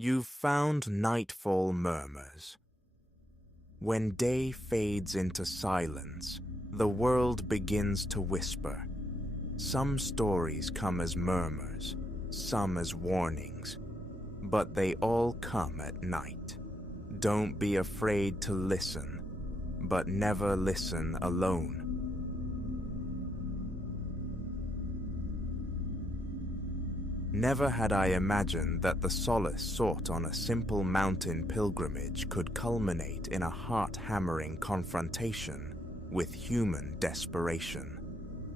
You've found nightfall murmurs. When day fades into silence, the world begins to whisper. Some stories come as murmurs, some as warnings, but they all come at night. Don't be afraid to listen, but never listen alone. Never had I imagined that the solace sought on a simple mountain pilgrimage could culminate in a heart-hammering confrontation with human desperation.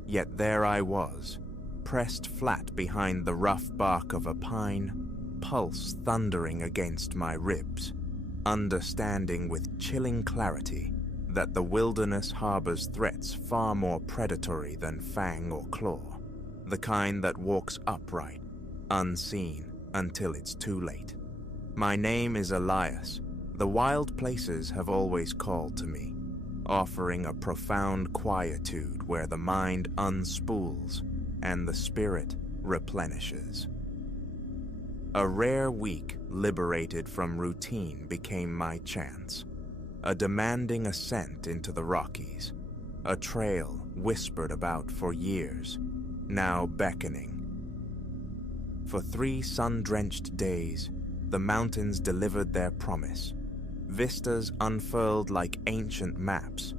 Yet there I was, pressed flat behind the rough bark of a pine, pulse thundering against my ribs, understanding with chilling clarity that the wilderness harbors threats far more predatory than fang or claw, the kind that walks upright, unseen until it's too late. My name is Elias. The wild places have always called to me, offering a profound quietude where the mind unspools and the spirit replenishes. A rare week liberated from routine became my chance, a demanding ascent into the Rockies, a trail whispered about for years, now beckoning. For 3 sun-drenched days, the mountains delivered their promise. Vistas unfurled like ancient maps,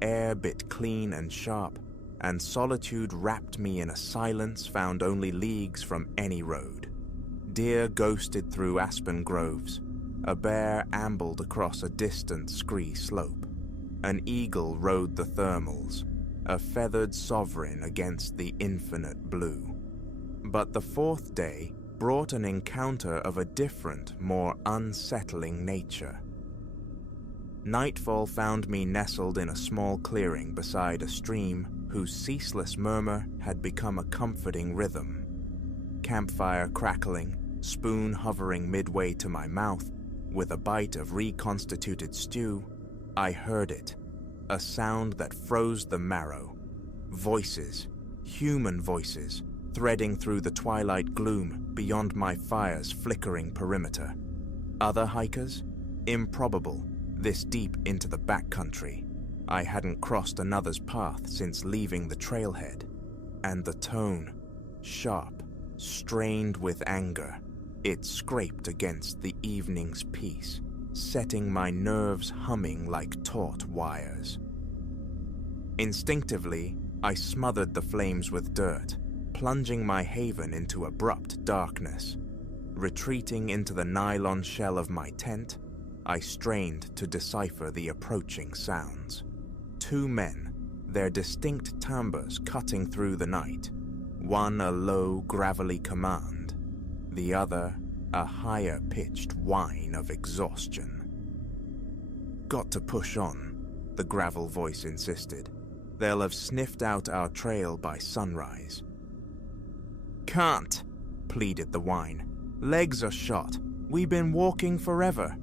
air bit clean and sharp, and solitude wrapped me in a silence found only leagues from any road. Deer ghosted through aspen groves, a bear ambled across a distant scree slope, an eagle rode the thermals, a feathered sovereign against the infinite blue. But the 4th day brought an encounter of a different, more unsettling nature. Nightfall found me nestled in a small clearing beside a stream whose ceaseless murmur had become a comforting rhythm. Campfire crackling, spoon hovering midway to my mouth, with a bite of reconstituted stew, I heard it, a sound that froze the marrow. Voices, human voices, threading through the twilight gloom beyond my fire's flickering perimeter. Other hikers? Improbable, this deep into the backcountry. I hadn't crossed another's path since leaving the trailhead. And the tone, sharp, strained with anger, it scraped against the evening's peace, setting my nerves humming like taut wires. Instinctively, I smothered the flames with dirt, plunging my haven into abrupt darkness. Retreating into the nylon shell of my tent, I strained to decipher the approaching sounds. 2 men, their distinct timbres cutting through the night, one a low, gravelly command, the other a higher-pitched whine of exhaustion. "Got to push on," the gravel voice insisted. "They'll have sniffed out our trail by sunrise." "Can't," pleaded the whine. "Legs are shot. We've been walking forever."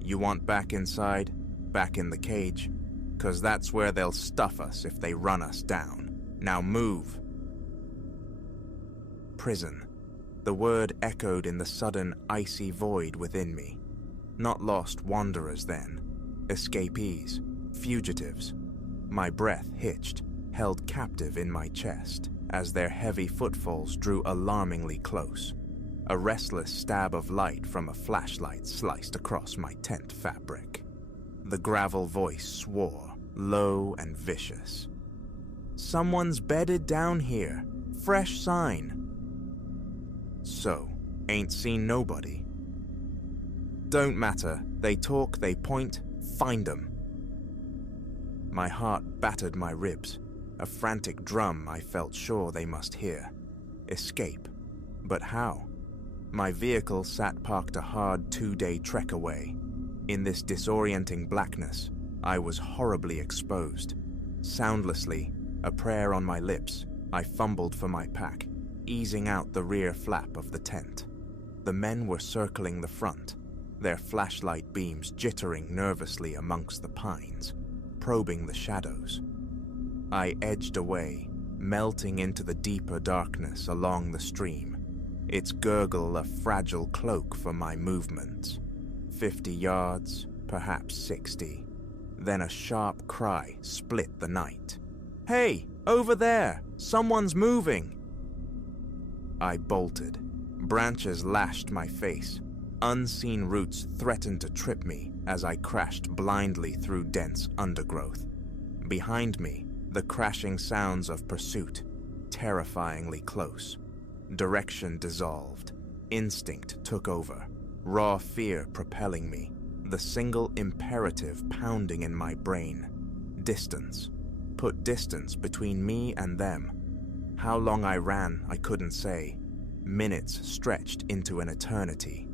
"You want back inside, back in the cage? 'Cause that's where they'll stuff us if they run us down. Now move." Prison. The word echoed in the sudden icy void within me. Not lost wanderers then. Escapees. Fugitives. My breath hitched, held captive in my chest, as their heavy footfalls drew alarmingly close. A restless stab of light from a flashlight sliced across my tent fabric. The gravel voice swore, low and vicious. "Someone's bedded down here. Fresh sign." "So, ain't seen nobody?" "Don't matter. They talk, they point. Find 'em." My heart battered my ribs, a frantic drum I felt sure they must hear. Escape. But how? My vehicle sat parked a hard 2-day trek away. In this disorienting blackness, I was horribly exposed. Soundlessly, a prayer on my lips, I fumbled for my pack, easing out the rear flap of the tent. The men were circling the front, their flashlight beams jittering nervously amongst the pines, probing the shadows. I edged away, melting into the deeper darkness along the stream, its gurgle a fragile cloak for my movements. 50 yards, perhaps 60. Then a sharp cry split the night. "Hey, over there! Someone's moving!" I bolted. Branches lashed my face. Unseen roots threatened to trip me as I crashed blindly through dense undergrowth. Behind me, the crashing sounds of pursuit, terrifyingly close. Direction dissolved. Instinct took over, raw fear propelling me, the single imperative pounding in my brain. Distance. Put distance between me and them. How long I ran, I couldn't say. Minutes stretched into an eternity.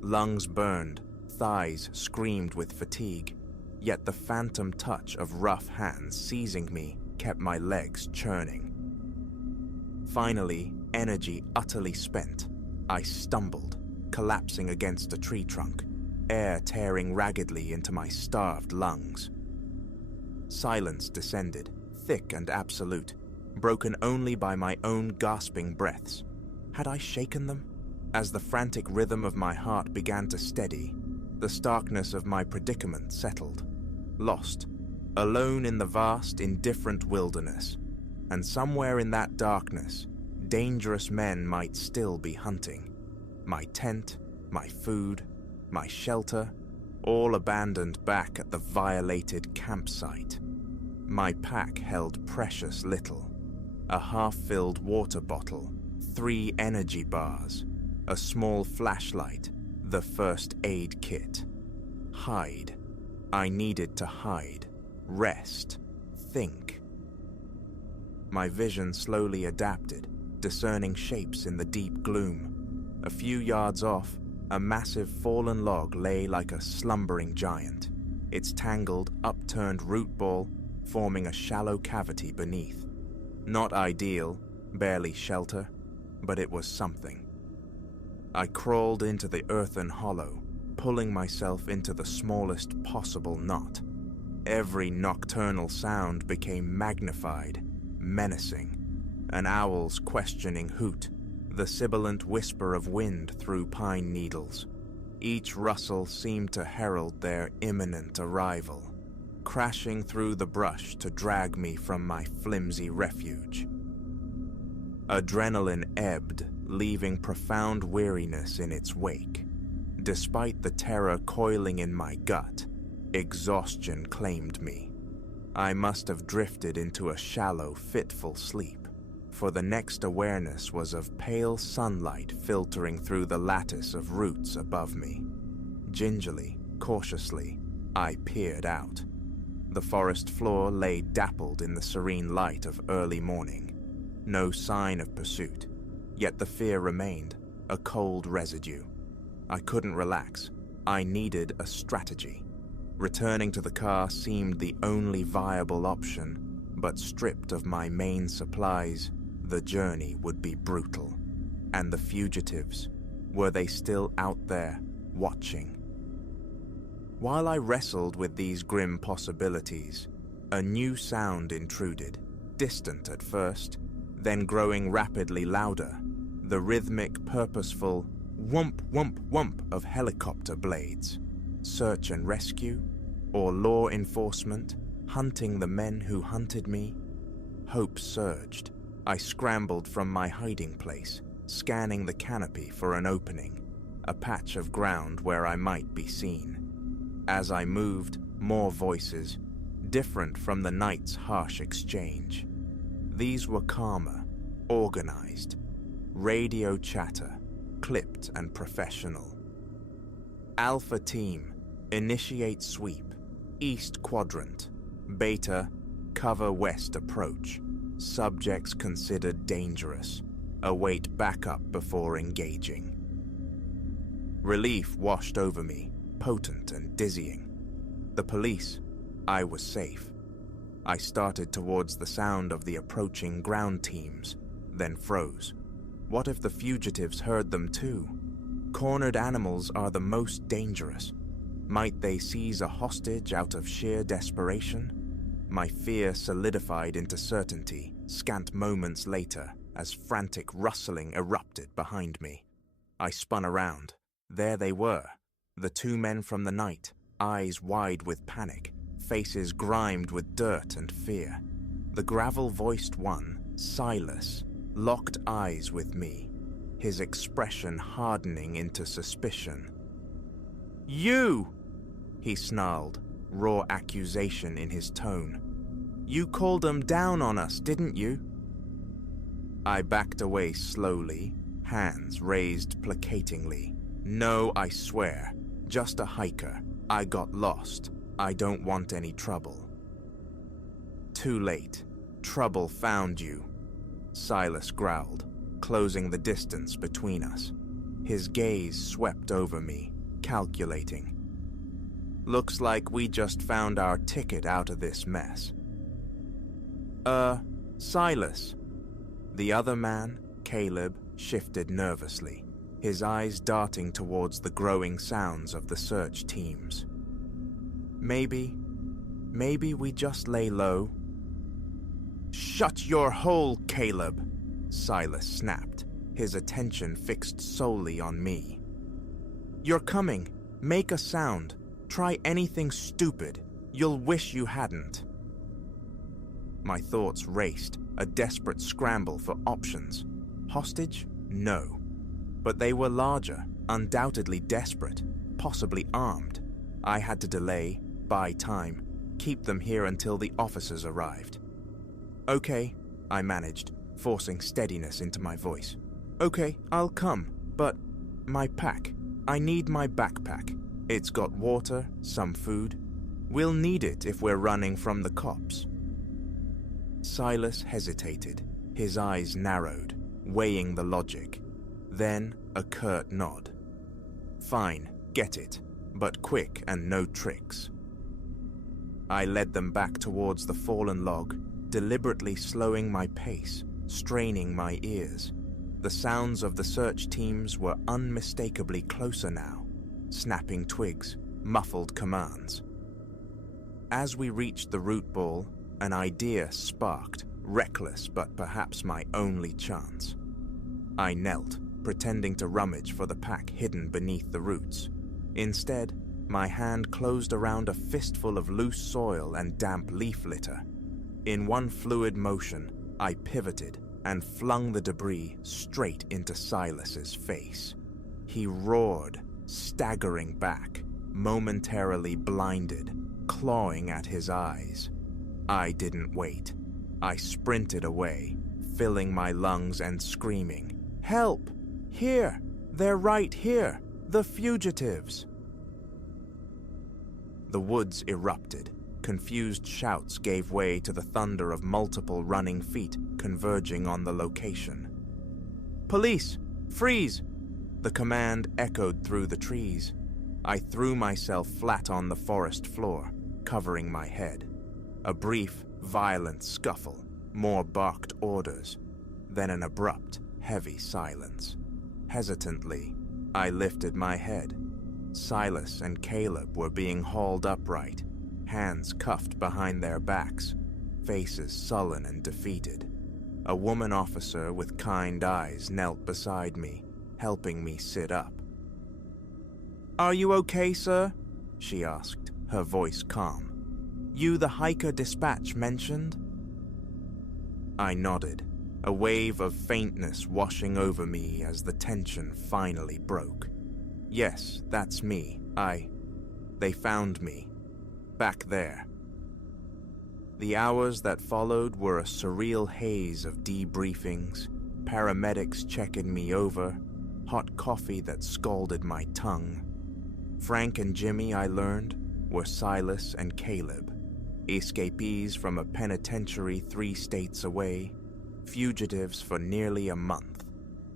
Lungs burned, thighs screamed with fatigue, yet the phantom touch of rough hands seizing me kept my legs churning. Finally, energy utterly spent, I stumbled, collapsing against a tree trunk, air tearing raggedly into my starved lungs. Silence descended, thick and absolute, broken only by my own gasping breaths. Had I shaken them? As the frantic rhythm of my heart began to steady, the starkness of my predicament settled. Lost, alone in the vast, indifferent wilderness, and somewhere in that darkness, dangerous men might still be hunting. My tent, my food, my shelter, all abandoned back at the violated campsite. My pack held precious little. A half-filled water bottle, 3 energy bars, a small flashlight, the first aid kit. Hide. I needed to hide, rest, think. My vision slowly adapted, discerning shapes in the deep gloom. A few yards off, a massive fallen log lay like a slumbering giant, its tangled, upturned root ball forming a shallow cavity beneath. Not ideal, barely shelter, but it was something. I crawled into the earthen hollow, pulling myself into the smallest possible knot. Every nocturnal sound became magnified, menacing. An owl's questioning hoot, the sibilant whisper of wind through pine needles. Each rustle seemed to herald their imminent arrival, crashing through the brush to drag me from my flimsy refuge. Adrenaline ebbed, leaving profound weariness in its wake. Despite the terror coiling in my gut, exhaustion claimed me. I must have drifted into a shallow, fitful sleep, for the next awareness was of pale sunlight filtering through the lattice of roots above me. Gingerly, cautiously, I peered out. The forest floor lay dappled in the serene light of early morning. No sign of pursuit, yet the fear remained, a cold residue. I couldn't relax. I needed a strategy. Returning to the car seemed the only viable option, but stripped of my main supplies, the journey would be brutal. And the fugitives, were they still out there, watching? While I wrestled with these grim possibilities, a new sound intruded, distant at first, then growing rapidly louder, the rhythmic, purposeful whump, whump, whump of helicopter blades. Search and rescue, or law enforcement, hunting the men who hunted me? Hope surged. I scrambled from my hiding place, scanning the canopy for an opening, a patch of ground where I might be seen. As I moved, more voices, different from the night's harsh exchange. These were calmer, organized, radio chatter, clipped and professional. Alpha Team, initiate sweep, East Quadrant. Beta, cover west approach. Subjects considered dangerous. Await backup before engaging. Relief washed over me, potent and dizzying. The police, I was safe. I started towards the sound of the approaching ground teams, then froze. What if the fugitives heard them too? Cornered animals are the most dangerous. Might they seize a hostage out of sheer desperation? My fear solidified into certainty, scant moments later, as frantic rustling erupted behind me. I spun around. There they were, the two men from the night, eyes wide with panic, faces grimed with dirt and fear. The gravel-voiced one, Silas, locked eyes with me, his expression hardening into suspicion. "You!" he snarled, raw accusation in his tone. "You called them down on us, didn't you?" I backed away slowly, hands raised placatingly. "No, I swear. Just a hiker. I got lost. I don't want any trouble." "Too late. Trouble found you," Silas growled, closing the distance between us. His gaze swept over me, calculating. "Looks like we just found our ticket out of this mess." Silas." The other man, Caleb, shifted nervously, his eyes darting towards the growing sounds of the search teams. Maybe we just lay low." "Shut your hole, Caleb," Silas snapped, his attention fixed solely on me. "You're coming. Make a sound. Try anything stupid. You'll wish you hadn't." My thoughts raced, a desperate scramble for options. Hostage? No. But they were larger, undoubtedly desperate, possibly armed. I had to delay, buy time, keep them here until the officers arrived. "Okay," I managed, forcing steadiness into my voice. "Okay, I'll come, but my pack. I need my backpack. It's got water, some food. We'll need it if we're running from the cops." Silas hesitated, his eyes narrowed, weighing the logic. Then a curt nod. "Fine, get it, but quick and no tricks." I led them back towards the fallen log, deliberately slowing my pace, straining my ears. The sounds of the search teams were unmistakably closer now, snapping twigs, muffled commands. As we reached the root ball, an idea sparked, reckless but perhaps my only chance. I knelt, pretending to rummage for the pack hidden beneath the roots. Instead, my hand closed around a fistful of loose soil and damp leaf litter. In one fluid motion, I pivoted and flung the debris straight into Silas's face. He roared, staggering back, momentarily blinded, clawing at his eyes. I didn't wait. I sprinted away, filling my lungs and screaming, "Help! Here! They're right here! The fugitives!" The woods erupted. Confused shouts gave way to the thunder of multiple running feet converging on the location. "Police! Freeze!" The command echoed through the trees. I threw myself flat on the forest floor, covering my head. A brief, violent scuffle, more barked orders, then an abrupt, heavy silence. Hesitantly, I lifted my head. Silas and Caleb were being hauled upright, hands cuffed behind their backs, faces sullen and defeated. A woman officer with kind eyes knelt beside me, helping me sit up. "Are you okay, sir?" she asked, her voice calm. "You the hiker dispatch mentioned?" I nodded, a wave of faintness washing over me as the tension finally broke. "Yes, that's me. They found me. Back there." The hours that followed were a surreal haze of debriefings, paramedics checking me over, hot coffee that scalded my tongue. Frank and Jimmy, I learned, were Silas and Caleb, escapees from a penitentiary 3 states away, fugitives for nearly a month.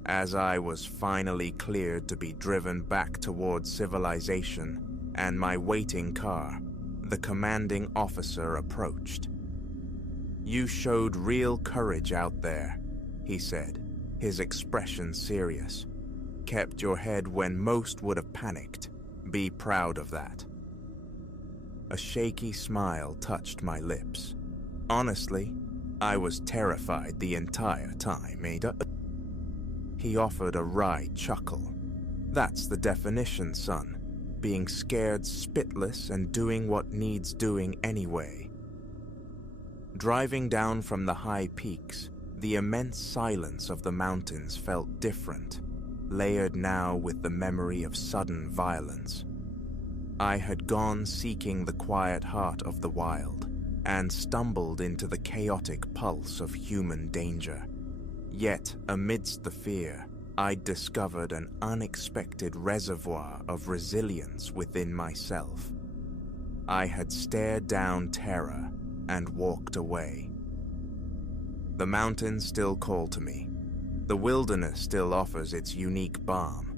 As I was finally cleared to be driven back towards civilization and my waiting car, the commanding officer approached. "You showed real courage out there," he said, his expression serious. "Kept your head when most would have panicked. Be proud of that." A shaky smile touched my lips. Honestly, I was terrified the entire time, Ada. He offered a wry chuckle. That's the definition, son. Being scared spitless and doing what needs doing anyway. Driving down from the high peaks, the immense silence of the mountains felt different, layered now with the memory of sudden violence. I had gone seeking the quiet heart of the wild, and stumbled into the chaotic pulse of human danger. Yet, amidst the fear, I'd discovered an unexpected reservoir of resilience within myself. I had stared down terror and walked away. The mountains still call to me. The wilderness still offers its unique balm.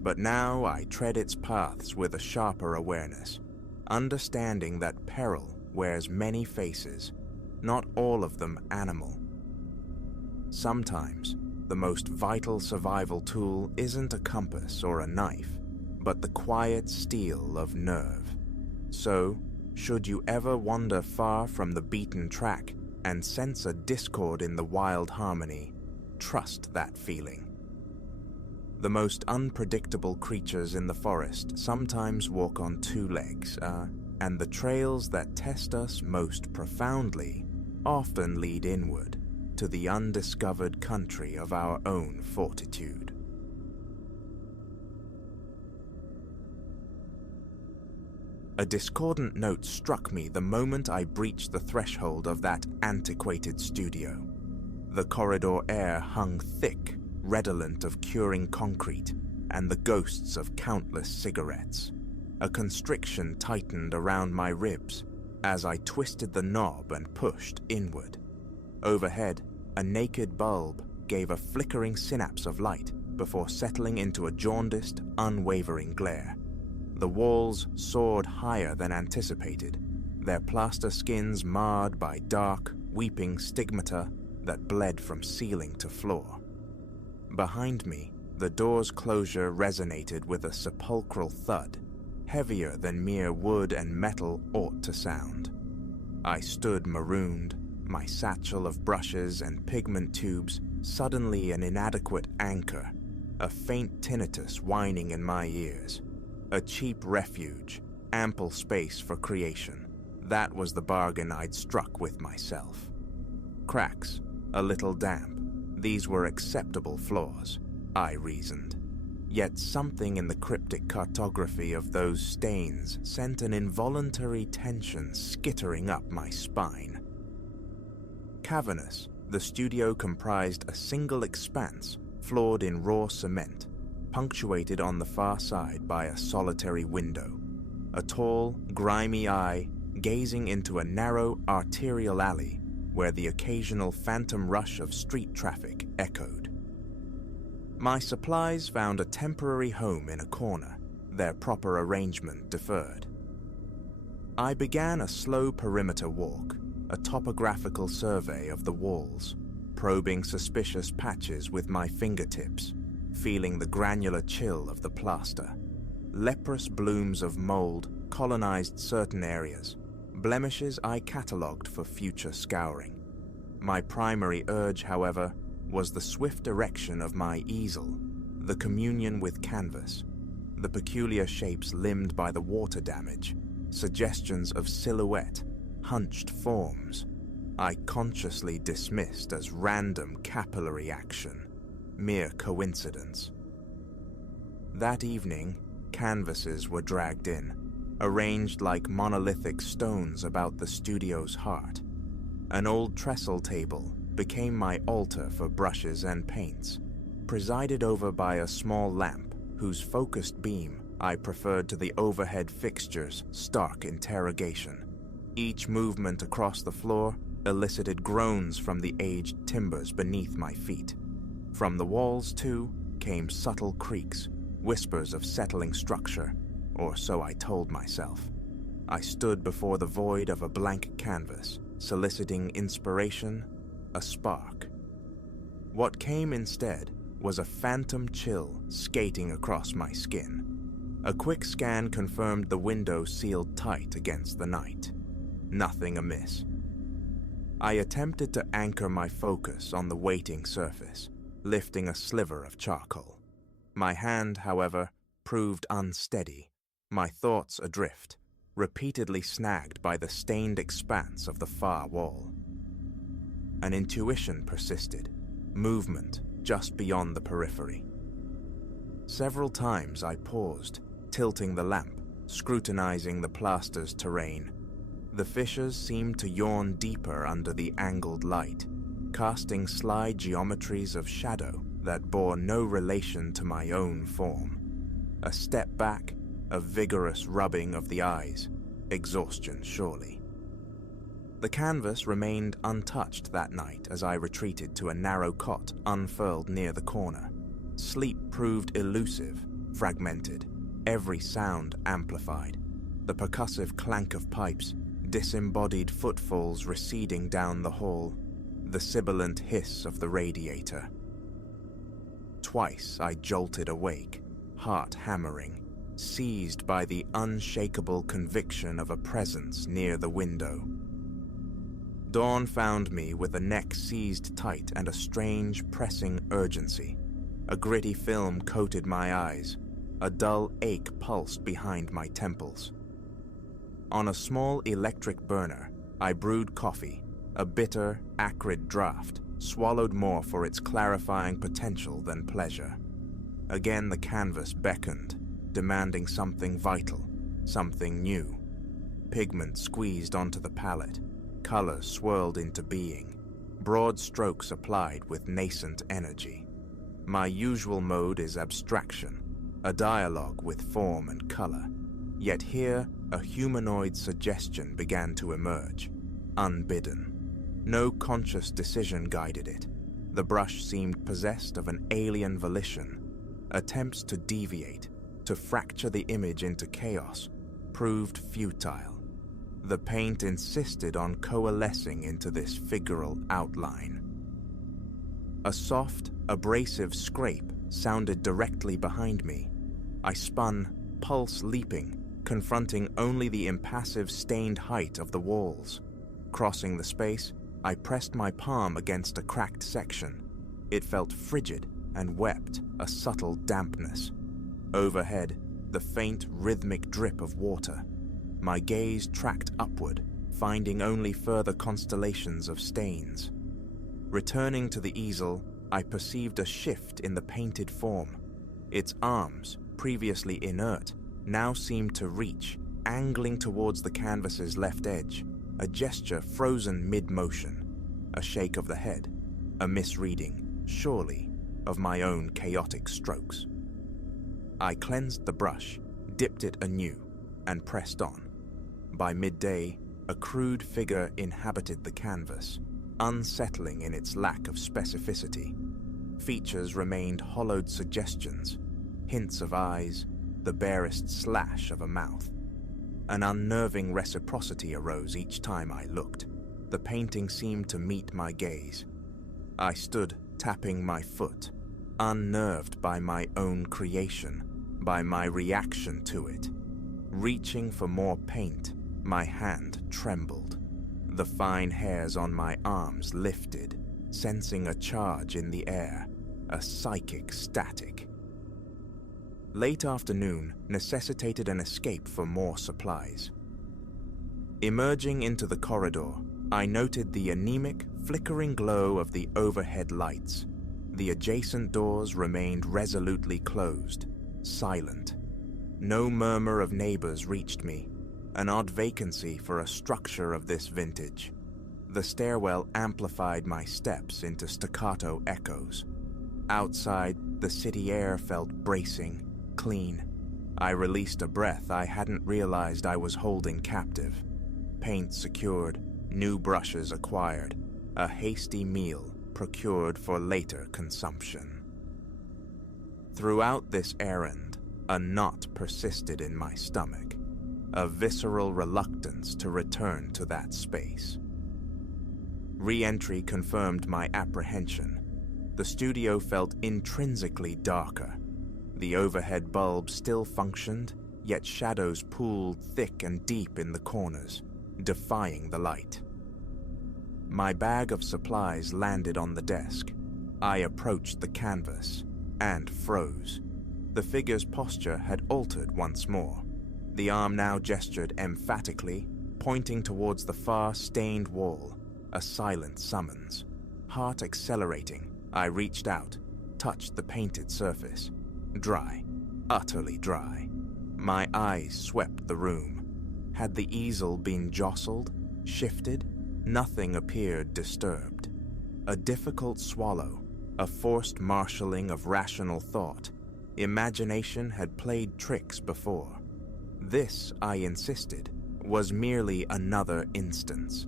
But now I tread its paths with a sharper awareness, understanding that peril wears many faces, not all of them animal. Sometimes, the most vital survival tool isn't a compass or a knife, but the quiet steel of nerve. So, should you ever wander far from the beaten track and sense a discord in the wild harmony, trust that feeling. The most unpredictable creatures in the forest sometimes walk on two legs, and the trails that test us most profoundly often lead inward to the undiscovered country of our own fortitude. A discordant note struck me the moment I breached the threshold of that antiquated studio. The corridor air hung thick, redolent of curing concrete and the ghosts of countless cigarettes. A constriction tightened around my ribs as I twisted the knob and pushed inward. Overhead, a naked bulb gave a flickering synapse of light before settling into a jaundiced, unwavering glare. The walls soared higher than anticipated, their plaster skins marred by dark, weeping stigmata that bled from ceiling to floor. Behind me, the door's closure resonated with a sepulchral thud, heavier than mere wood and metal ought to sound. I stood marooned, my satchel of brushes and pigment tubes suddenly an inadequate anchor, a faint tinnitus whining in my ears. A cheap refuge, ample space for creation. That was the bargain I'd struck with myself. Cracks, a little damp, these were acceptable flaws, I reasoned. Yet something in the cryptic cartography of those stains sent an involuntary tension skittering up my spine. Cavernous, the studio comprised a single expanse floored in raw cement, punctuated on the far side by a solitary window, a tall, grimy eye gazing into a narrow, arterial alley where the occasional phantom rush of street traffic echoed. My supplies found a temporary home in a corner, their proper arrangement deferred. I began a slow perimeter walk, a topographical survey of the walls, probing suspicious patches with my fingertips, feeling the granular chill of the plaster. Leprous blooms of mold colonized certain areas, blemishes I catalogued for future scouring. My primary urge, however, was the swift erection of my easel, the communion with canvas, the peculiar shapes limned by the water damage, suggestions of silhouette, hunched forms, I consciously dismissed as random capillary action, mere coincidence. That evening, canvases were dragged in, arranged like monolithic stones about the studio's heart. An old trestle table became my altar for brushes and paints, presided over by a small lamp whose focused beam I preferred to the overhead fixture's stark interrogation. Each movement across the floor elicited groans from the aged timbers beneath my feet. From the walls, too, came subtle creaks, whispers of settling structure, or so I told myself. I stood before the void of a blank canvas, soliciting inspiration, a spark. What came instead was a phantom chill skating across my skin. A quick scan confirmed the window sealed tight against the night. Nothing amiss. I attempted to anchor my focus on the waiting surface, lifting a sliver of charcoal. My hand, however, proved unsteady, my thoughts adrift, repeatedly snagged by the stained expanse of the far wall. An intuition persisted, movement just beyond the periphery. Several times I paused, tilting the lamp, scrutinizing the plaster's terrain. The fissures seemed to yawn deeper under the angled light, casting sly geometries of shadow that bore no relation to my own form. A step back, a vigorous rubbing of the eyes, exhaustion surely. The canvas remained untouched that night as I retreated to a narrow cot unfurled near the corner. Sleep proved elusive, fragmented, every sound amplified. The percussive clank of pipes, disembodied footfalls receding down the hall, the sibilant hiss of the radiator. Twice I jolted awake, heart hammering, seized by the unshakable conviction of a presence near the window. Dawn found me with a neck seized tight and a strange, pressing urgency. A gritty film coated my eyes. A dull ache pulsed behind my temples. On a small electric burner, I brewed coffee, a bitter, acrid draught, swallowed more for its clarifying potential than pleasure. Again the canvas beckoned, demanding something vital, something new. Pigment squeezed onto the palette, color swirled into being, broad strokes applied with nascent energy. My usual mode is abstraction, a dialogue with form and color. Yet here, a humanoid suggestion began to emerge, unbidden. No conscious decision guided it. The brush seemed possessed of an alien volition. Attempts to deviate, to fracture the image into chaos, proved futile. The paint insisted on coalescing into this figural outline. A soft, abrasive scrape sounded directly behind me. I spun, pulse leaping, confronting only the impassive stained height of the walls. Crossing the space, I pressed my palm against a cracked section. It felt frigid and wept a subtle dampness. Overhead, the faint rhythmic drip of water. My gaze tracked upward, finding only further constellations of stains. Returning to the easel, I perceived a shift in the painted form. Its arms, previously inert, now seemed to reach, angling towards the canvas's left edge, a gesture frozen mid-motion, a shake of the head, a misreading, surely, of my own chaotic strokes. I cleansed the brush, dipped it anew, and pressed on. By midday, a crude figure inhabited the canvas, unsettling in its lack of specificity. Features remained hollowed suggestions, hints of eyes, the barest slash of a mouth. An unnerving reciprocity arose each time I looked. The painting seemed to meet my gaze. I stood, tapping my foot, unnerved by my own creation, by my reaction to it. Reaching for more paint, my hand trembled. The fine hairs on my arms lifted, sensing a charge in the air, a psychic static. Late afternoon necessitated an escape for more supplies. Emerging into the corridor, I noted the anemic, flickering glow of the overhead lights. The adjacent doors remained resolutely closed, silent. No murmur of neighbors reached me, an odd vacancy for a structure of this vintage. The stairwell amplified my steps into staccato echoes. Outside, the city air felt bracing, clean. I released a breath I hadn't realized I was holding captive. Paint secured, new brushes acquired, a hasty meal procured for later consumption. Throughout this errand, a knot persisted in my stomach, a visceral reluctance to return to that space. Re-entry confirmed my apprehension. The studio felt intrinsically darker. The overhead bulb still functioned, yet shadows pooled thick and deep in the corners, defying the light. My bag of supplies landed on the desk. I approached the canvas and froze. The figure's posture had altered once more. The arm now gestured emphatically, pointing towards the far stained wall, a silent summons. Heart accelerating, I reached out, touched the painted surface. Dry, utterly dry. My eyes swept the room. Had the easel been jostled, shifted? Nothing appeared disturbed. A difficult swallow, a forced marshalling of rational thought. Imagination had played tricks before. This, I insisted, was merely another instance.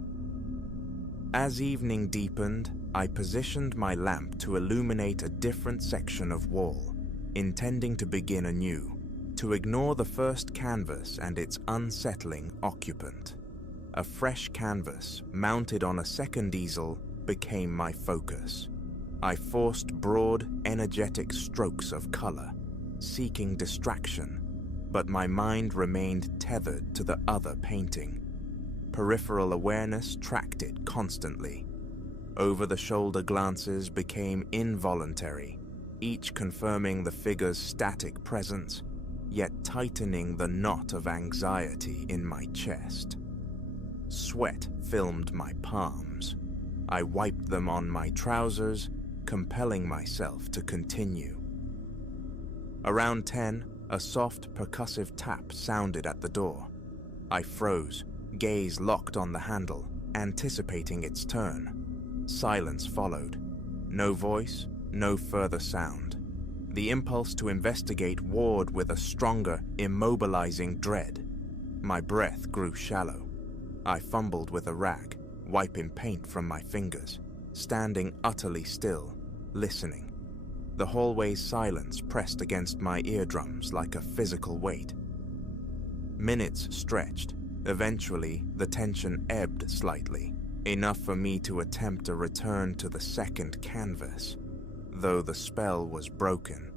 As evening deepened, I positioned my lamp to illuminate a different section of wall, intending to begin anew, to ignore the first canvas and its unsettling occupant. A fresh canvas, mounted on a second easel, became my focus. I forced broad, energetic strokes of color, seeking distraction, but my mind remained tethered to the other painting. Peripheral awareness tracked it constantly. Over-the-shoulder glances became involuntary, each confirming the figure's static presence, yet tightening the knot of anxiety in my chest. Sweat filmed my palms. I wiped them on my trousers, compelling myself to continue. Around 10, a soft, percussive tap sounded at the door. I froze, gaze locked on the handle, anticipating its turn. Silence followed. No voice, no further sound. The impulse to investigate warred with a stronger, immobilizing dread. My breath grew shallow. I fumbled with a rag, wiping paint from my fingers, standing utterly still, listening. The hallway's silence pressed against my eardrums like a physical weight. Minutes stretched. Eventually, the tension ebbed slightly, enough for me to attempt a return to the second canvas, though the spell was broken.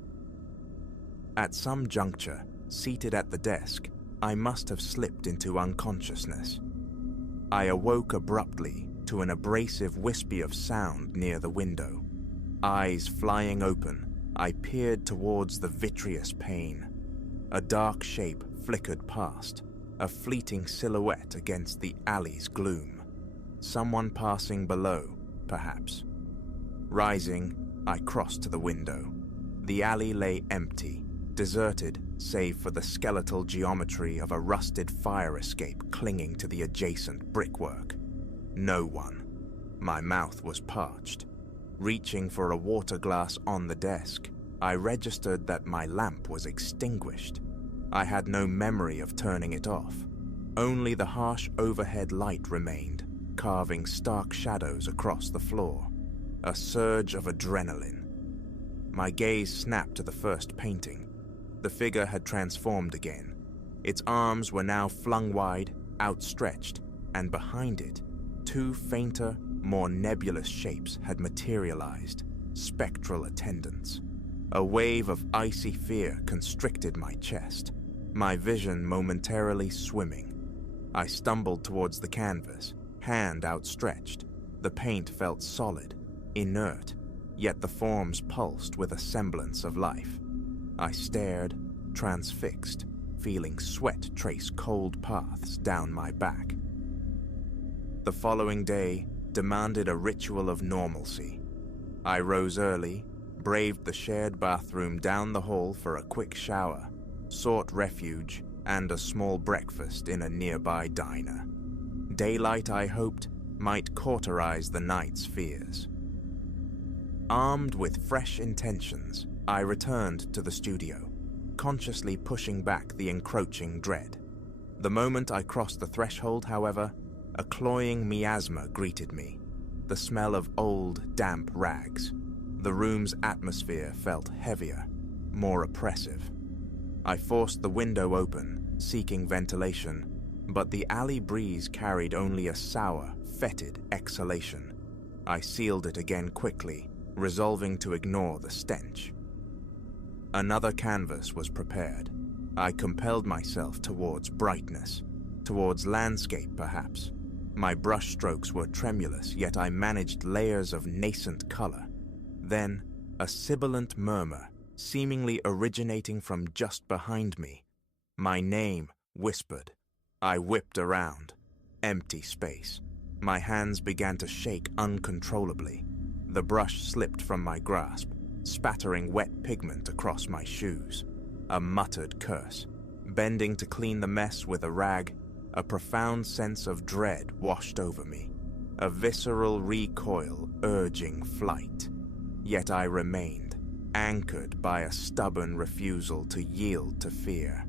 At some juncture, seated at the desk, I must have slipped into unconsciousness. I awoke abruptly to an abrasive wispy of sound near the window. Eyes flying open, I peered towards the vitreous pane. A dark shape flickered past, a fleeting silhouette against the alley's gloom. Someone passing below, perhaps. Rising, I crossed to the window. The alley lay empty, deserted save for the skeletal geometry of a rusted fire escape clinging to the adjacent brickwork. No one. My mouth was parched. Reaching for a water glass on the desk, I registered that my lamp was extinguished. I had no memory of turning it off. Only the harsh overhead light remained, carving stark shadows across the floor. A surge of adrenaline. My gaze snapped to the first painting. The figure had transformed again. Its arms were now flung wide, outstretched, and behind it, two fainter, more nebulous shapes had materialized, spectral attendants. A wave of icy fear constricted my chest, my vision momentarily swimming. I stumbled towards the canvas, hand outstretched. The paint felt solid, inert, yet the forms pulsed with a semblance of life. I stared, transfixed, feeling sweat trace cold paths down my back. The following day demanded a ritual of normalcy. I rose early, braved the shared bathroom down the hall for a quick shower, sought refuge and a small breakfast in a nearby diner. Daylight, I hoped, might cauterize the night's fears. Armed with fresh intentions, I returned to the studio, consciously pushing back the encroaching dread. The moment I crossed the threshold, however, a cloying miasma greeted me, the smell of old, damp rags. The room's atmosphere felt heavier, more oppressive. I forced the window open, seeking ventilation, but the alley breeze carried only a sour, fetid exhalation. I sealed it again quickly, resolving to ignore the stench. Another canvas was prepared. I compelled myself towards brightness, towards landscape perhaps. My brushstrokes were tremulous, yet I managed layers of nascent color. Then, a sibilant murmur, seemingly originating from just behind me. My name whispered. I whipped around. Empty space. My hands began to shake uncontrollably. The brush slipped from my grasp, spattering wet pigment across my shoes. A muttered curse. Bending to clean the mess with a rag, a profound sense of dread washed over me. A visceral recoil urging flight. Yet I remained, anchored by a stubborn refusal to yield to fear.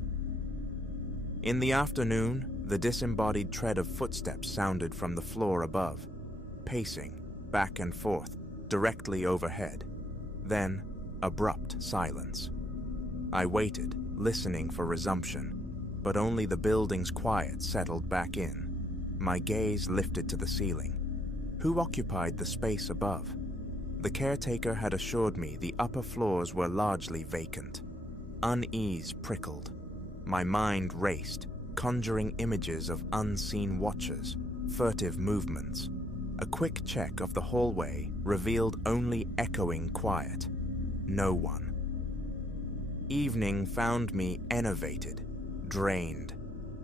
In the afternoon, the disembodied tread of footsteps sounded from the floor above, pacing back and forth, directly overhead. Then, abrupt silence. I waited, listening for resumption, but only the building's quiet settled back in. My gaze lifted to the ceiling. Who occupied the space above? The caretaker had assured me the upper floors were largely vacant. Unease prickled. My mind raced, conjuring images of unseen watchers, furtive movements. A quick check of the hallway revealed only echoing quiet. No one. Evening found me enervated, drained.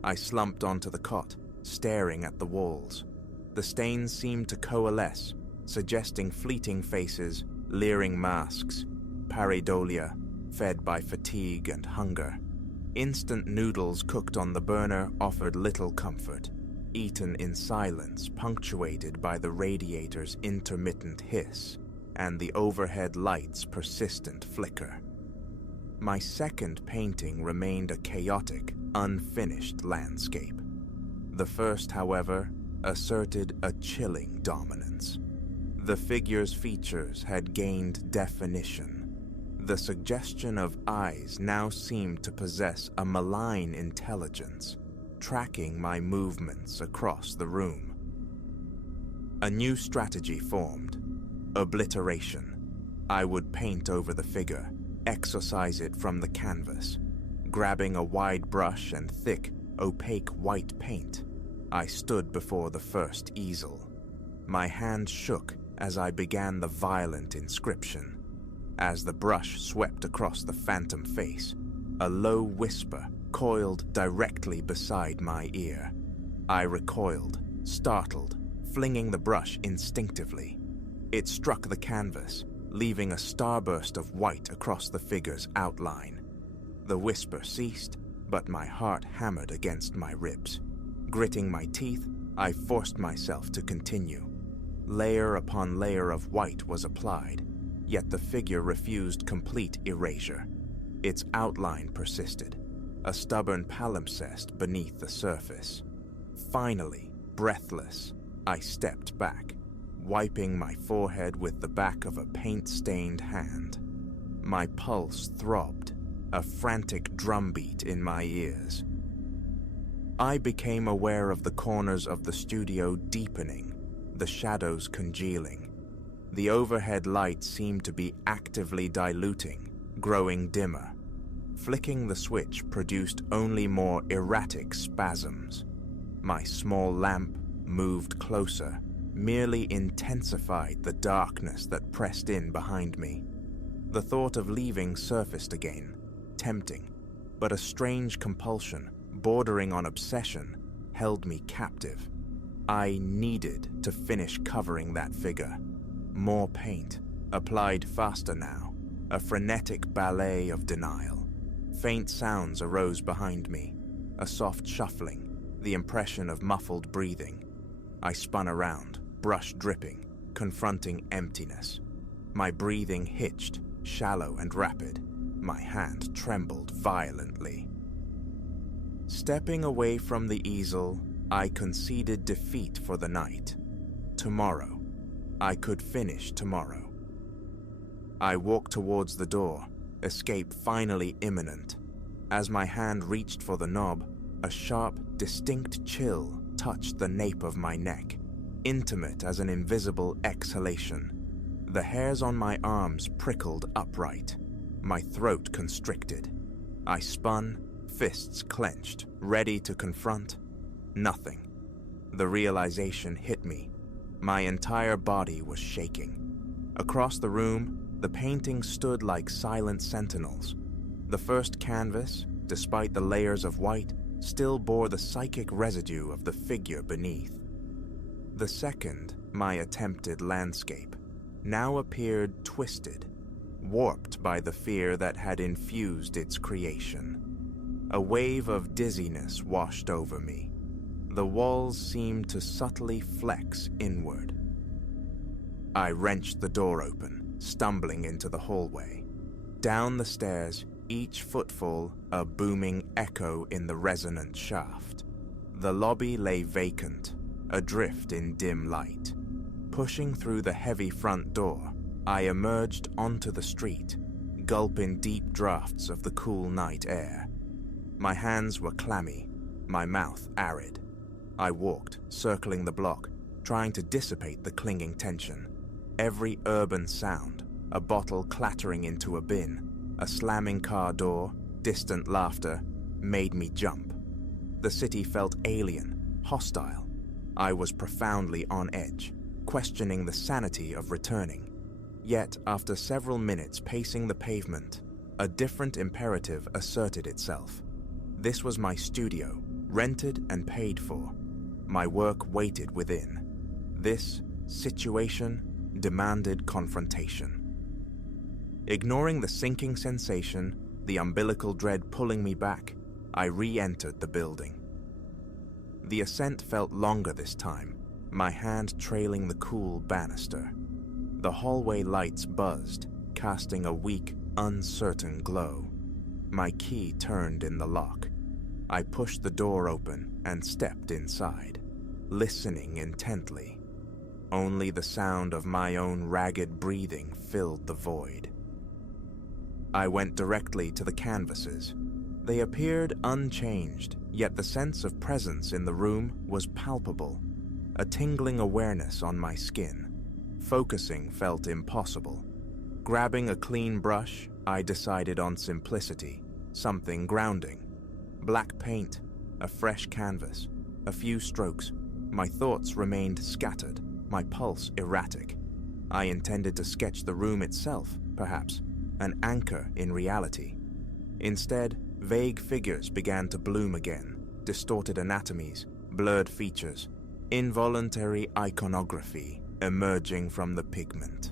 I slumped onto the cot, staring at the walls. The stains seemed to coalesce, suggesting fleeting faces, leering masks, pareidolia, fed by fatigue and hunger. Instant noodles cooked on the burner offered little comfort, eaten in silence punctuated by the radiator's intermittent hiss and the overhead light's persistent flicker. My second painting remained a chaotic, unfinished landscape. The first, however, asserted a chilling dominance. The figure's features had gained definition. The suggestion of eyes now seemed to possess a malign intelligence, tracking my movements across the room. A new strategy formed. Obliteration. I would paint over the figure, exorcise it from the canvas. Grabbing a wide brush and thick, opaque white paint, I stood before the first easel. My hand shook as I began the violent inscription. As the brush swept across the phantom face, a low whisper coiled directly beside my ear. I recoiled, startled, flinging the brush instinctively. It struck the canvas, leaving a starburst of white across the figure's outline. The whisper ceased, but my heart hammered against my ribs. Gritting my teeth, I forced myself to continue. Layer upon layer of white was applied, yet the figure refused complete erasure. Its outline persisted, a stubborn palimpsest beneath the surface. Finally, breathless, I stepped back, wiping my forehead with the back of a paint-stained hand. My pulse throbbed, a frantic drumbeat in my ears. I became aware of the corners of the studio deepening, the shadows congealing. The overhead light seemed to be actively diluting, growing dimmer. Flicking the switch produced only more erratic spasms. My small lamp moved closer, merely intensified the darkness that pressed in behind me. The thought of leaving surfaced again, tempting, but a strange compulsion, bordering on obsession, held me captive. I needed to finish covering that figure. More paint, applied faster now, a frenetic ballet of denial. Faint sounds arose behind me, a soft shuffling, the impression of muffled breathing. I spun around, brush dripping, confronting emptiness. My breathing hitched, shallow and rapid. My hand trembled violently. Stepping away from the easel, I conceded defeat for the night. Tomorrow. I could finish tomorrow. I walked towards the door, escape finally imminent. As my hand reached for the knob, a sharp, distinct chill touched the nape of my neck, intimate as an invisible exhalation. The hairs on my arms prickled upright, my throat constricted. I spun, fists clenched, ready to confront. Nothing. The realization hit me. My entire body was shaking. Across the room, the paintings stood like silent sentinels. The first canvas, despite the layers of white, still bore the psychic residue of the figure beneath. The second, my attempted landscape, now appeared twisted, warped by the fear that had infused its creation. A wave of dizziness washed over me. The walls seemed to subtly flex inward. I wrenched the door open, stumbling into the hallway. Down the stairs, each footfall a booming echo in the resonant shaft. The lobby lay vacant, adrift in dim light. Pushing through the heavy front door, I emerged onto the street, gulping deep draughts of the cool night air. My hands were clammy, my mouth arid. I walked, circling the block, trying to dissipate the clinging tension. Every urban sound, a bottle clattering into a bin, a slamming car door, distant laughter, made me jump. The city felt alien, hostile. I was profoundly on edge, questioning the sanity of returning. Yet, after several minutes pacing the pavement, a different imperative asserted itself. This was my studio, rented and paid for. My work waited within. This situation demanded confrontation. Ignoring the sinking sensation, the umbilical dread pulling me back, I re-entered the building. The ascent felt longer this time, my hand trailing the cool banister. The hallway lights buzzed, casting a weak, uncertain glow. My key turned in the lock. I pushed the door open and stepped inside, listening intently. Only the sound of my own ragged breathing filled the void. I went directly to the canvases. They appeared unchanged, yet the sense of presence in the room was palpable, a tingling awareness on my skin. Focusing felt impossible. Grabbing a clean brush, I decided on simplicity, something grounding. Black paint, a fresh canvas, a few strokes. My thoughts remained scattered, my pulse erratic. I intended to sketch the room itself, perhaps, an anchor in reality. Instead, vague figures began to bloom again, distorted anatomies, blurred features, involuntary iconography emerging from the pigment.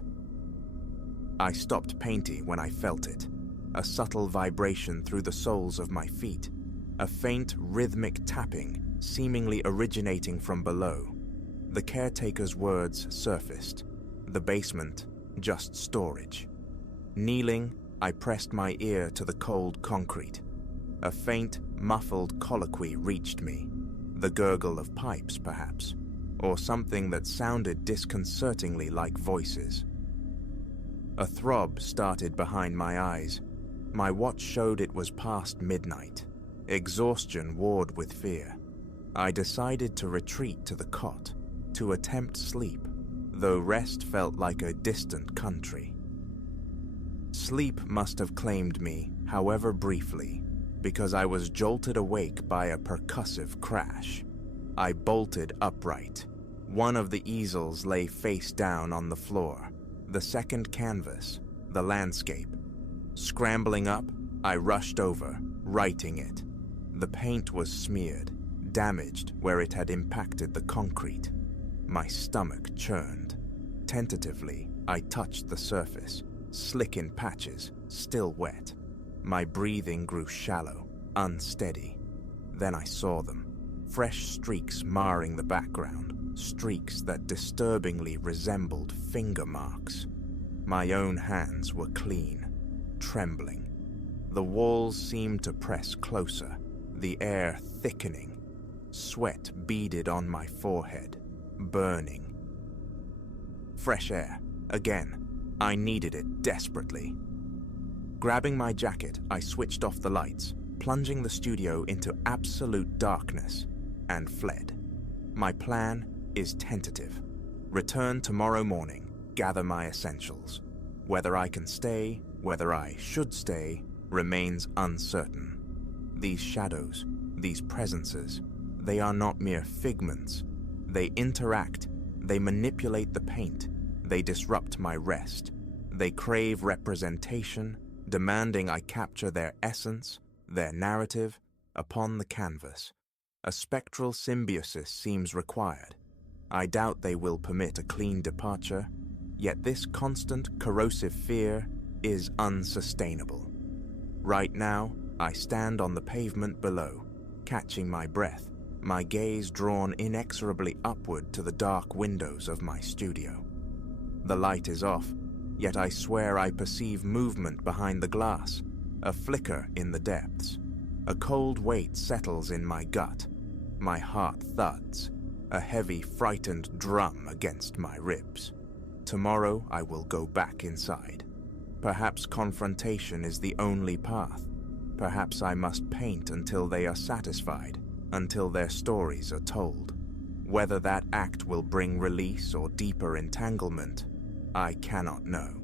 I stopped painting when I felt it, a subtle vibration through the soles of my feet, a faint rhythmic tapping seemingly originating from below. The caretaker's words surfaced, the basement just storage. Kneeling, I pressed my ear to the cold concrete. A faint, muffled colloquy reached me, the gurgle of pipes perhaps, or something that sounded disconcertingly like voices. A throb started behind my eyes. My watch showed it was past midnight. Exhaustion warred with fear. I decided to retreat to the cot, to attempt sleep, though rest felt like a distant country. Sleep must have claimed me, however briefly, because I was jolted awake by a percussive crash. I bolted upright. One of the easels lay face down on the floor, the second canvas, the landscape. Scrambling up, I rushed over, righting it. The paint was smeared, damaged where it had impacted the concrete. My stomach churned. Tentatively, I touched the surface, slick in patches, still wet. My breathing grew shallow, unsteady. Then I saw them, fresh streaks marring the background, streaks that disturbingly resembled finger marks. My own hands were clean, trembling. The walls seemed to press closer, the air thickening. Sweat beaded on my forehead, burning. Fresh air, again. I needed it desperately. Grabbing my jacket, I switched off the lights, plunging the studio into absolute darkness, and fled. My plan is tentative. Return tomorrow morning, gather my essentials. Whether I can stay, whether I should stay, remains uncertain. These shadows, these presences, they are not mere figments. They interact, they manipulate the paint, they disrupt my rest. They crave representation, demanding I capture their essence, their narrative, upon the canvas. A spectral symbiosis seems required. I doubt they will permit a clean departure, yet this constant, corrosive fear is unsustainable. Right now, I stand on the pavement below, catching my breath, my gaze drawn inexorably upward to the dark windows of my studio. The light is off, yet I swear I perceive movement behind the glass, a flicker in the depths. A cold weight settles in my gut. My heart thuds, a heavy, frightened drum against my ribs. Tomorrow I will go back inside. Perhaps confrontation is the only path. Perhaps I must paint until they are satisfied, until their stories are told. Whether that act will bring release or deeper entanglement, I cannot know.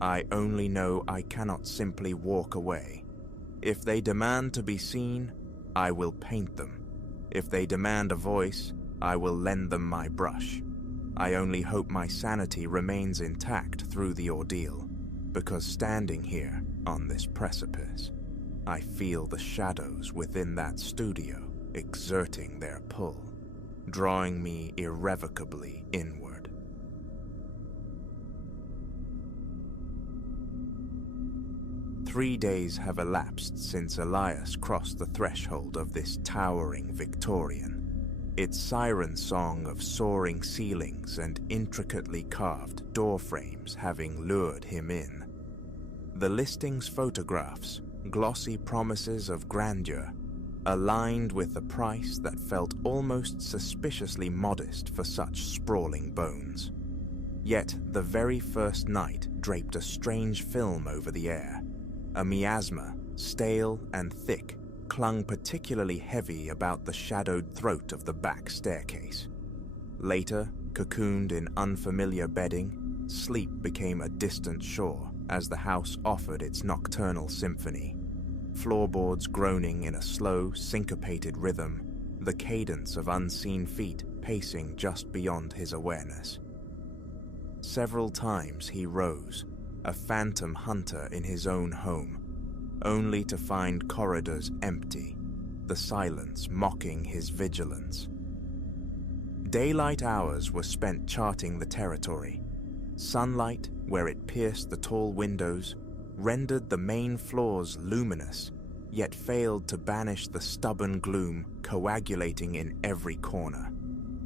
I only know I cannot simply walk away. If they demand to be seen, I will paint them. If they demand a voice, I will lend them my brush. I only hope my sanity remains intact through the ordeal, because standing here on this precipice, I feel the shadows within that studio exerting their pull, drawing me irrevocably inward. 3 days have elapsed since Elias crossed the threshold of this towering Victorian, its siren song of soaring ceilings and intricately carved door frames having lured him in. The listing's photographs, glossy promises of grandeur, aligned with a price that felt almost suspiciously modest for such sprawling bones. Yet the very first night draped a strange film over the air. A miasma, stale and thick, clung particularly heavy about the shadowed throat of the back staircase. Later, cocooned in unfamiliar bedding, sleep became a distant shore as the house offered its nocturnal symphony. Floorboards groaning in a slow, syncopated rhythm, the cadence of unseen feet pacing just beyond his awareness. Several times he rose, a phantom hunter in his own home, only to find corridors empty, the silence mocking his vigilance. Daylight hours were spent charting the territory. Sunlight, where it pierced the tall windows, rendered the main floors luminous, yet failed to banish the stubborn gloom coagulating in every corner.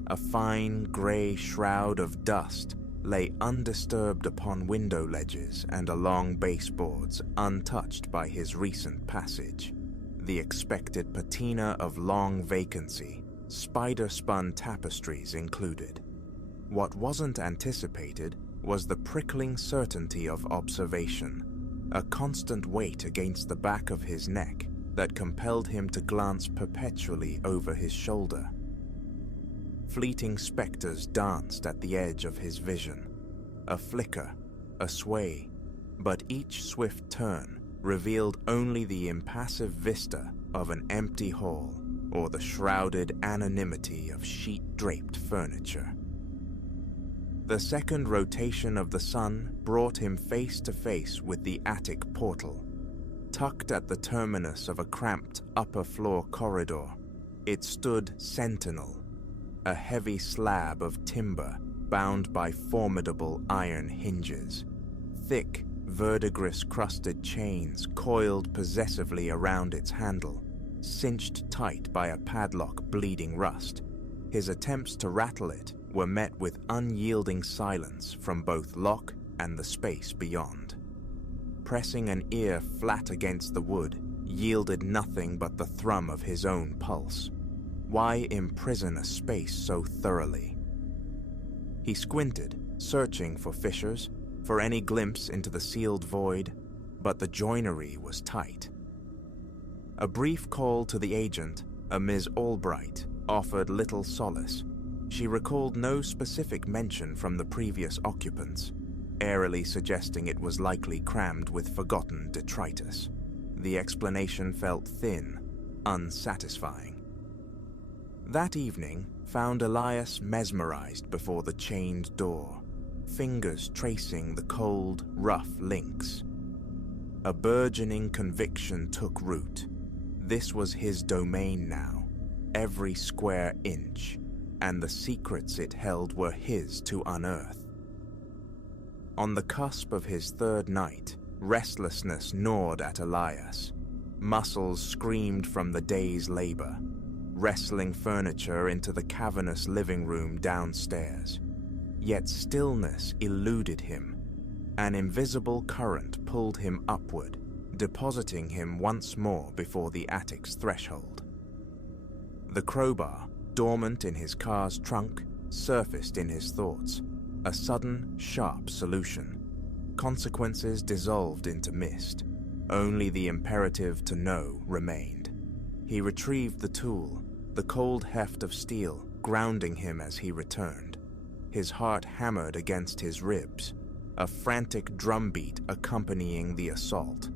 A fine grey shroud of dust lay undisturbed upon window ledges and along baseboards untouched by his recent passage. The expected patina of long vacancy, spider-spun tapestries included. What wasn't anticipated was the prickling certainty of observation, a constant weight against the back of his neck that compelled him to glance perpetually over his shoulder. Fleeting specters danced at the edge of his vision, a flicker, a sway, but each swift turn revealed only the impassive vista of an empty hall or the shrouded anonymity of sheet-draped furniture. The second rotation of the sun brought him face to face with the attic portal. Tucked at the terminus of a cramped upper-floor corridor, it stood sentinel, a heavy slab of timber bound by formidable iron hinges. Thick, verdigris-crusted chains coiled possessively around its handle, cinched tight by a padlock bleeding rust. His attempts to rattle it were met with unyielding silence from both lock and the space beyond. Pressing an ear flat against the wood yielded nothing but the thrum of his own pulse. Why imprison a space so thoroughly? He squinted, searching for fissures, for any glimpse into the sealed void, but the joinery was tight. A brief call to the agent, a Ms. Albright, offered little solace. She recalled no specific mention from the previous occupants, airily suggesting it was likely crammed with forgotten detritus. The explanation felt thin, unsatisfying. That evening found Elias mesmerized before the chained door, fingers tracing the cold, rough links. A burgeoning conviction took root. This was his domain now, every square inch, and the secrets it held were his to unearth. On the cusp of his third night, restlessness gnawed at Elias. Muscles screamed from the day's labor, wrestling furniture into the cavernous living room downstairs. Yet stillness eluded him. An invisible current pulled him upward, depositing him once more before the attic's threshold. The crowbar, dormant in his car's trunk, surfaced in his thoughts, a sudden, sharp solution. Consequences dissolved into mist. Only the imperative to know remained. He retrieved the tool, the cold heft of steel grounding him as he returned. His heart hammered against his ribs, a frantic drumbeat accompanying the assault.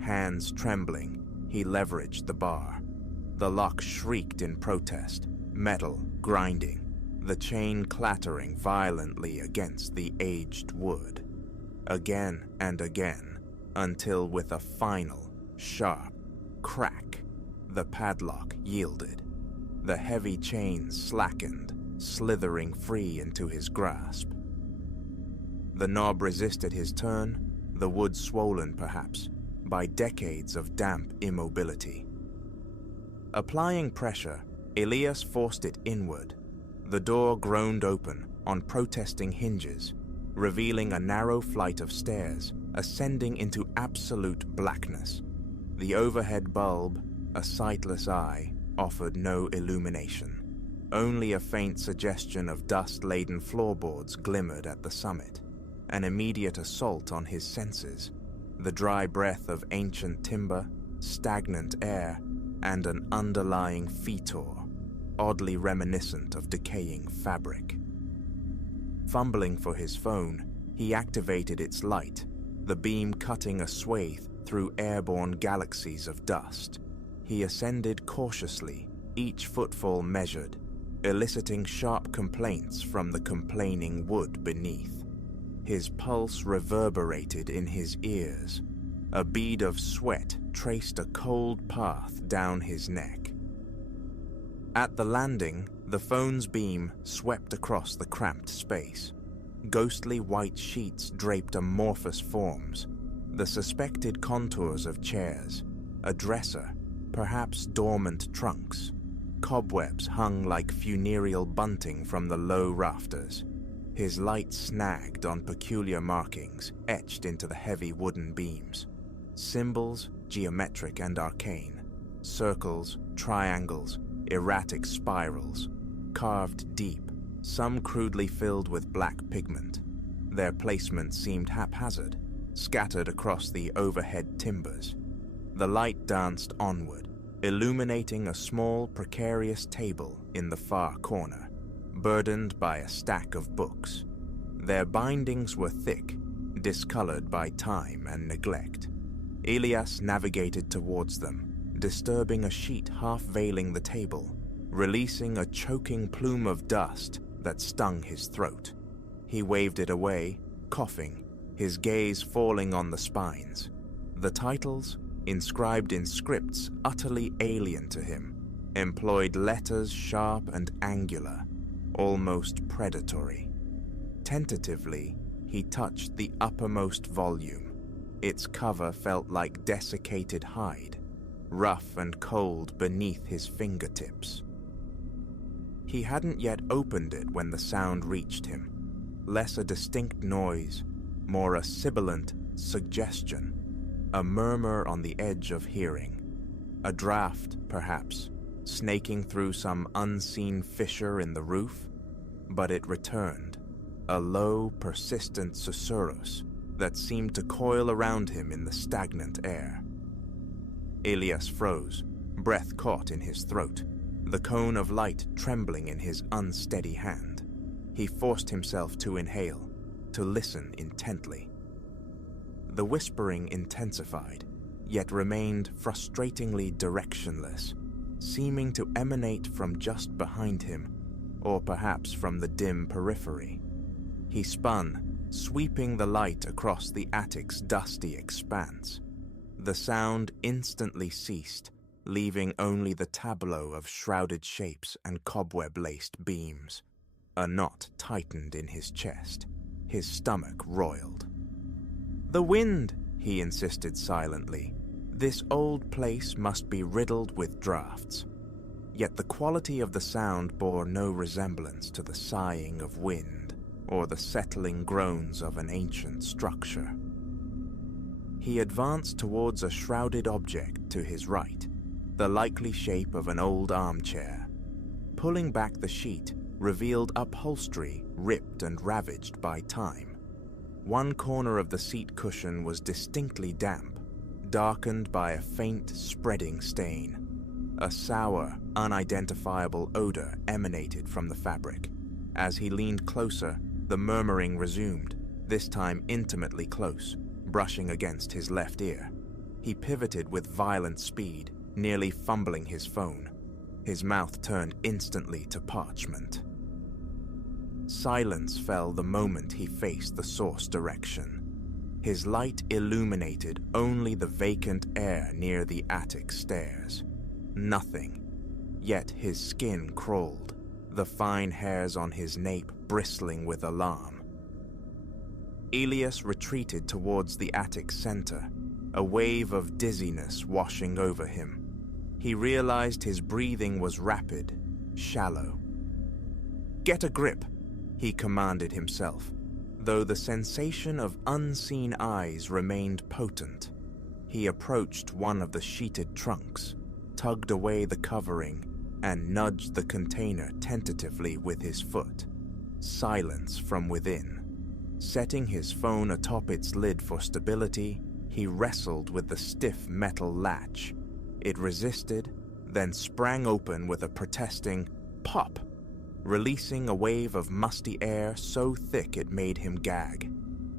Hands trembling, he leveraged the bar. The lock shrieked in protest, metal grinding, the chain clattering violently against the aged wood. Again and again, until with a final, sharp crack, the padlock yielded. The heavy chain slackened, slithering free into his grasp. The knob resisted his turn, the wood swollen perhaps by decades of damp immobility. Applying pressure, Elias forced it inward. The door groaned open on protesting hinges, revealing a narrow flight of stairs ascending into absolute blackness. The overhead bulb, a sightless eye, offered no illumination. Only a faint suggestion of dust-laden floorboards glimmered at the summit. An immediate assault on his senses, the dry breath of ancient timber, stagnant air, and an underlying fetor, oddly reminiscent of decaying fabric. Fumbling for his phone, he activated its light, the beam cutting a swathe through airborne galaxies of dust. He ascended cautiously, each footfall measured, eliciting sharp complaints from the complaining wood beneath. His pulse reverberated in his ears. A bead of sweat traced a cold path down his neck. At the landing, the phone's beam swept across the cramped space. Ghostly white sheets draped amorphous forms, the suspected contours of chairs, a dresser, perhaps dormant trunks. Cobwebs hung like funereal bunting from the low rafters. His light snagged on peculiar markings etched into the heavy wooden beams. Symbols, geometric and arcane. Circles, triangles, erratic spirals, carved deep, some crudely filled with black pigment. Their placement seemed haphazard, scattered across the overhead timbers. The light danced onward, illuminating a small, precarious table in the far corner, burdened by a stack of books. Their bindings were thick, discolored by time and neglect. Elias navigated towards them, disturbing a sheet half veiling the table, releasing a choking plume of dust that stung his throat. He waved it away, coughing, his gaze falling on the spines. The titles, inscribed in scripts utterly alien to him, employed letters sharp and angular, almost predatory. Tentatively, he touched the uppermost volume. Its cover felt like desiccated hide, rough and cold beneath his fingertips. He hadn't yet opened it when the sound reached him, less a distinct noise, more a sibilant suggestion, a murmur on the edge of hearing, a draft, perhaps, snaking through some unseen fissure in the roof, but it returned, a low, persistent susurrus that seemed to coil around him in the stagnant air. Elias froze, breath caught in his throat, the cone of light trembling in his unsteady hand. He forced himself to inhale, to listen intently. The whispering intensified, yet remained frustratingly directionless. seeming to emanate from just behind him, or perhaps from the dim periphery. He spun, sweeping the light across the attic's dusty expanse. The sound instantly ceased, leaving only the tableau of shrouded shapes and cobweb-laced beams. A knot tightened in his chest. His stomach roiled. "The wind," he insisted silently. "This old place must be riddled with drafts." Yet the quality of the sound bore no resemblance to the sighing of wind or the settling groans of an ancient structure. He advanced towards a shrouded object to his right, the likely shape of an old armchair. Pulling back the sheet revealed upholstery ripped and ravaged by time. One corner of the seat cushion was distinctly damp, darkened by a faint, spreading stain. A sour, unidentifiable odor emanated from the fabric. As he leaned closer, the murmuring resumed, this time intimately close, brushing against his left ear. He pivoted with violent speed, nearly fumbling his phone. His mouth turned instantly to parchment. Silence fell the moment he faced the source direction. His light illuminated only the vacant air near the attic stairs. Nothing. Yet his skin crawled, the fine hairs on his nape bristling with alarm. Elias retreated towards the attic center, a wave of dizziness washing over him. He realized his breathing was rapid, shallow. "Get a grip," he commanded himself, though the sensation of unseen eyes remained potent. He approached one of the sheeted trunks, tugged away the covering, and nudged the container tentatively with his foot. Silence from within. Setting his phone atop its lid for stability, he wrestled with the stiff metal latch. It resisted, then sprang open with a protesting pop, releasing a wave of musty air so thick it made him gag.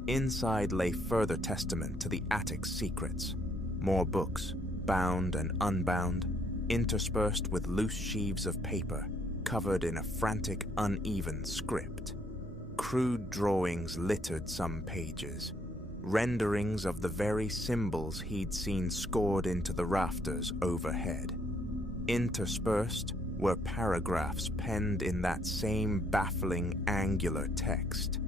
Inside lay further testament to the attic's secrets. More books, bound and unbound, interspersed with loose sheaves of paper, covered in a frantic, uneven script. Crude drawings littered some pages, renderings of the very symbols he'd seen scored into the rafters overhead. Interspersed were paragraphs penned in that same baffling, angular text.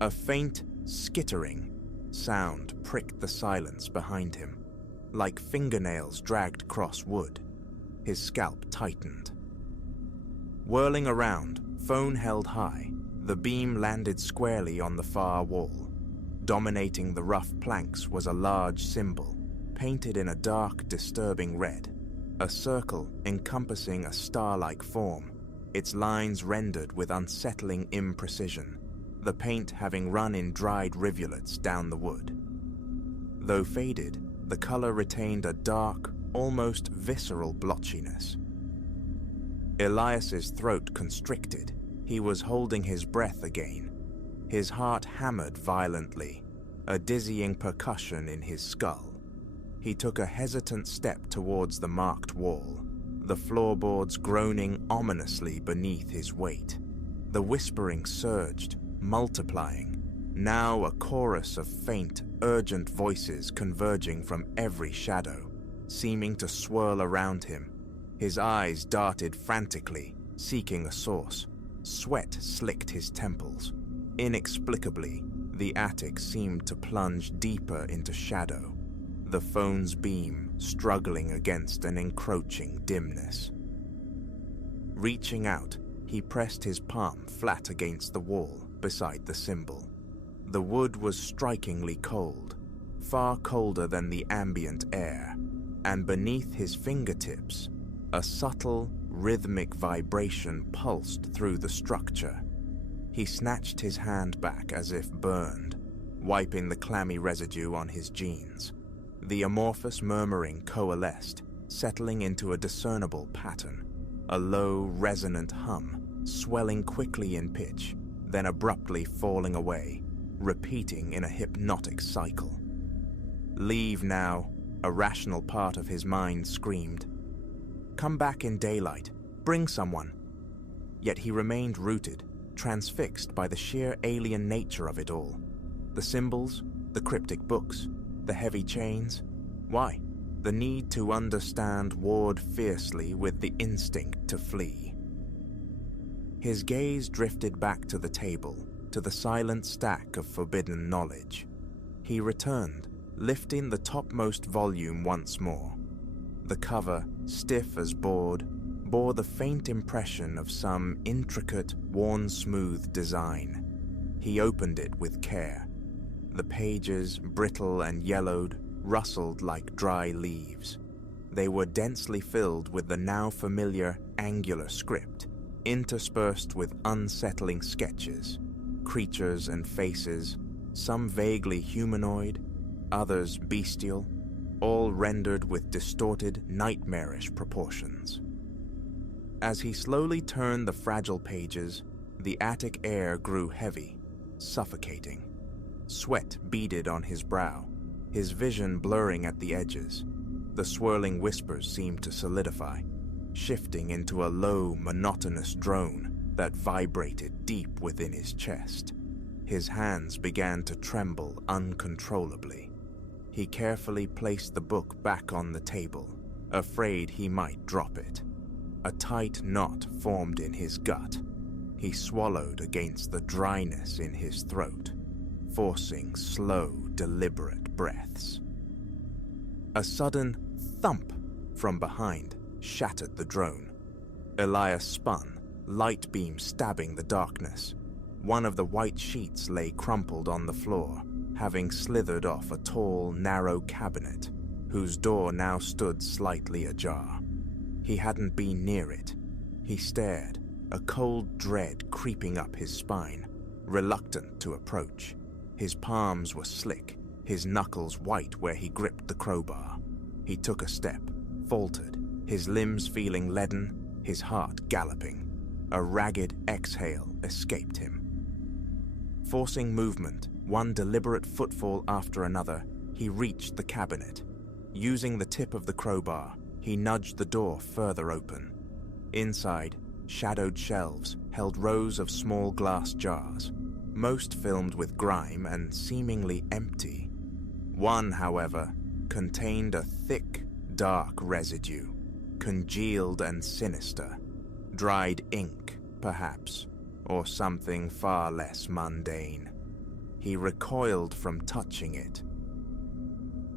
A faint, skittering sound pricked the silence behind him, like fingernails dragged across wood. His scalp tightened. Whirling around, phone held high, the beam landed squarely on the far wall. Dominating the rough planks was a large symbol, painted in a dark, disturbing red. A circle encompassing a star-like form, its lines rendered with unsettling imprecision, the paint having run in dried rivulets down the wood. Though faded, the color retained a dark, almost visceral blotchiness. Elias's throat constricted. He was holding his breath again. His heart hammered violently, a dizzying percussion in his skull. He took a hesitant step towards the marked wall, the floorboards groaning ominously beneath his weight. The whispering surged, multiplying, now a chorus of faint, urgent voices converging from every shadow, seeming to swirl around him. His eyes darted frantically, seeking a source. Sweat slicked his temples. Inexplicably, the attic seemed to plunge deeper into shadow, the phone's beam struggling against an encroaching dimness. Reaching out, he pressed his palm flat against the wall beside the symbol. The wood was strikingly cold, far colder than the ambient air, and beneath his fingertips, a subtle, rhythmic vibration pulsed through the structure. He snatched his hand back as if burned, wiping the clammy residue on his jeans. The amorphous murmuring coalesced, settling into a discernible pattern, a low, resonant hum, swelling quickly in pitch, then abruptly falling away, repeating in a hypnotic cycle. "Leave now," a rational part of his mind screamed. Come back in daylight. Bring someone." Yet he remained rooted, transfixed by the sheer alien nature of it all. The symbols, the cryptic books, the heavy chains. Why? The need to understand warred fiercely with the instinct to flee. His gaze drifted back to the table, to the silent stack of forbidden knowledge. He returned, lifting the topmost volume once more. The cover, stiff as board, bore the faint impression of some intricate, worn-smooth design. He opened it with care. The pages, brittle and yellowed, rustled like dry leaves. They were densely filled with the now familiar angular script, interspersed with unsettling sketches, creatures and faces, some vaguely humanoid, others bestial, all rendered with distorted, nightmarish proportions. As he slowly turned the fragile pages, the attic air grew heavy, suffocating. Sweat beaded on his brow, his vision blurring at the edges. The swirling whispers seemed to solidify, shifting into a low, monotonous drone that vibrated deep within his chest. His hands began to tremble uncontrollably. He carefully placed the book back on the table, afraid he might drop it. A tight knot formed in his gut. He swallowed against the dryness in his throat, forcing slow, deliberate breaths. A sudden thump from behind shattered the drone. Elias spun, light beam stabbing the darkness. One of the white sheets lay crumpled on the floor, having slithered off a tall, narrow cabinet, whose door now stood slightly ajar. He hadn't been near it. He stared, a cold dread creeping up his spine, reluctant to approach. His palms were slick, his knuckles white where he gripped the crowbar. He took a step, faltered, his limbs feeling leaden, his heart galloping. A ragged exhale escaped him. Forcing movement, one deliberate footfall after another, he reached the cabinet. Using the tip of the crowbar, he nudged the door further open. Inside, shadowed shelves held rows of small glass jars, most filled with grime and seemingly empty. One, however, contained a thick, dark residue, congealed and sinister. Dried ink, perhaps, or something far less mundane. He recoiled from touching it.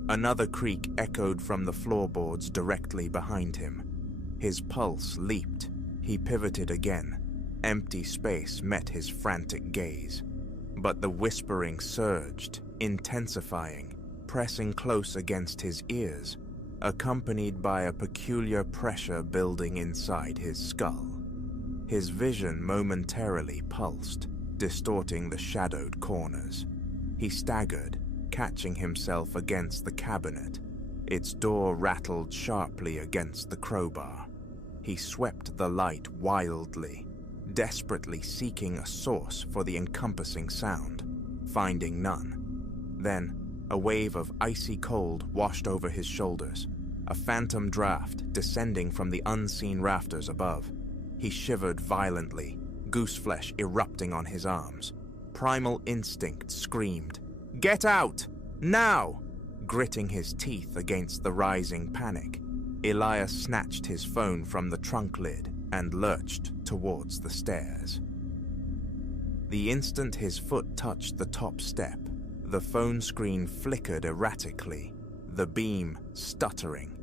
Another creak echoed from the floorboards directly behind him. His pulse leaped. He pivoted again. Empty space met his frantic gaze. But the whispering surged, intensifying, pressing close against his ears, accompanied by a peculiar pressure building inside his skull. His vision momentarily pulsed, distorting the shadowed corners. He staggered, catching himself against the cabinet. Its door rattled sharply against the crowbar. He swept the light wildly, desperately seeking a source for the encompassing sound, finding none. Then, a wave of icy cold washed over his shoulders, a phantom draft descending from the unseen rafters above. He shivered violently, gooseflesh erupting on his arms. Primal instinct screamed, "Get out! Now!" Gritting his teeth against the rising panic, Elias snatched his phone from the trunk lid and lurched towards the stairs. The instant his foot touched the top step, the phone screen flickered erratically, the beam stuttering.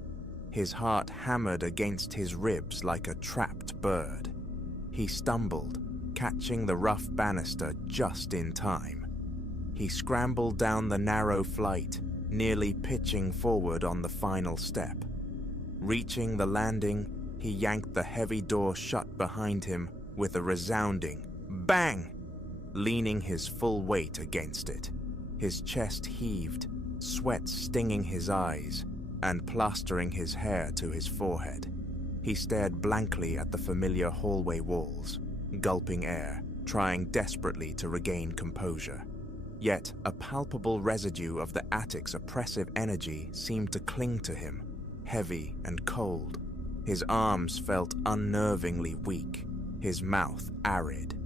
His heart hammered against his ribs like a trapped bird. He stumbled, catching the rough banister just in time. He scrambled down the narrow flight, nearly pitching forward on the final step. Reaching the landing, he yanked the heavy door shut behind him with a resounding bang, leaning his full weight against it. His chest heaved, sweat stinging his eyes and plastering his hair to his forehead. He stared blankly at the familiar hallway walls, gulping air, trying desperately to regain composure. Yet a palpable residue of the attic's oppressive energy seemed to cling to him, heavy and cold. His arms felt unnervingly weak, his mouth arid.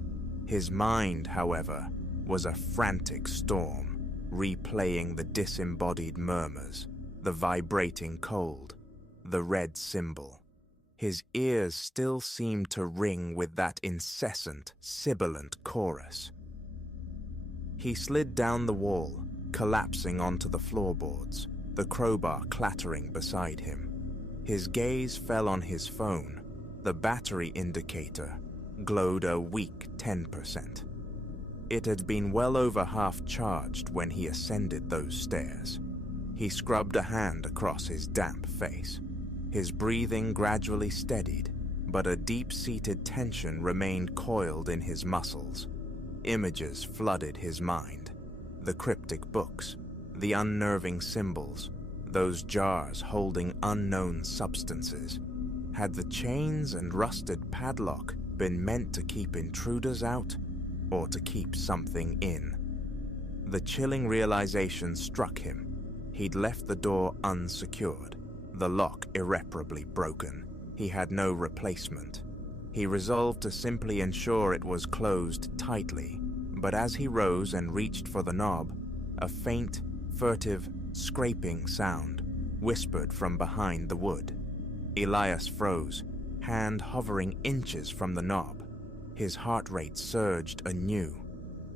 His mind, however, was a frantic storm, replaying the disembodied murmurs, the vibrating cold, the red symbol. His ears still seemed to ring with that incessant, sibilant chorus. He slid down the wall, collapsing onto the floorboards, the crowbar clattering beside him. His gaze fell on his phone. The battery indicator glowed a weak 10%. It had been well over half charged when he ascended those stairs. He scrubbed a hand across his damp face. His breathing gradually steadied, but a deep-seated tension remained coiled in his muscles. Images flooded his mind. The cryptic books, the unnerving symbols, those jars holding unknown substances. Had the chains and rusted padlock been meant to keep intruders out, or to keep something in? The chilling realization struck him. He'd left the door unsecured, the lock irreparably broken. He had no replacement. He resolved to simply ensure it was closed tightly, but as he rose and reached for the knob, a faint, furtive, scraping sound whispered from behind the wood. Elias froze, hand hovering inches from the knob. His heart rate surged anew.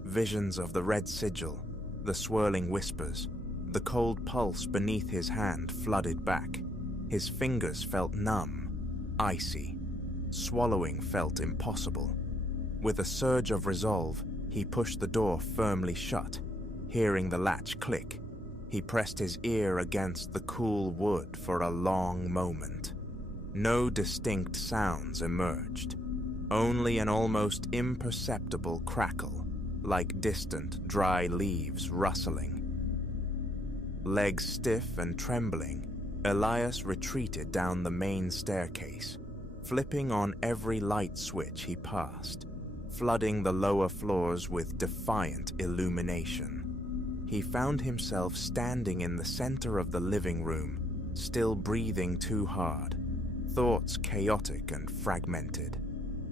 Visions of the red sigil, the swirling whispers, the cold pulse beneath his hand flooded back. His fingers felt numb, icy. Swallowing felt impossible. With a surge of resolve, he pushed the door firmly shut. Hearing the latch click, he pressed his ear against the cool wood for a long moment. No distinct sounds emerged. Only an almost imperceptible crackle, like distant dry leaves rustling. Legs stiff and trembling, Elias retreated down the main staircase, flipping on every light switch he passed, flooding the lower floors with defiant illumination. He found himself standing in the center of the living room, still breathing too hard, thoughts chaotic and fragmented.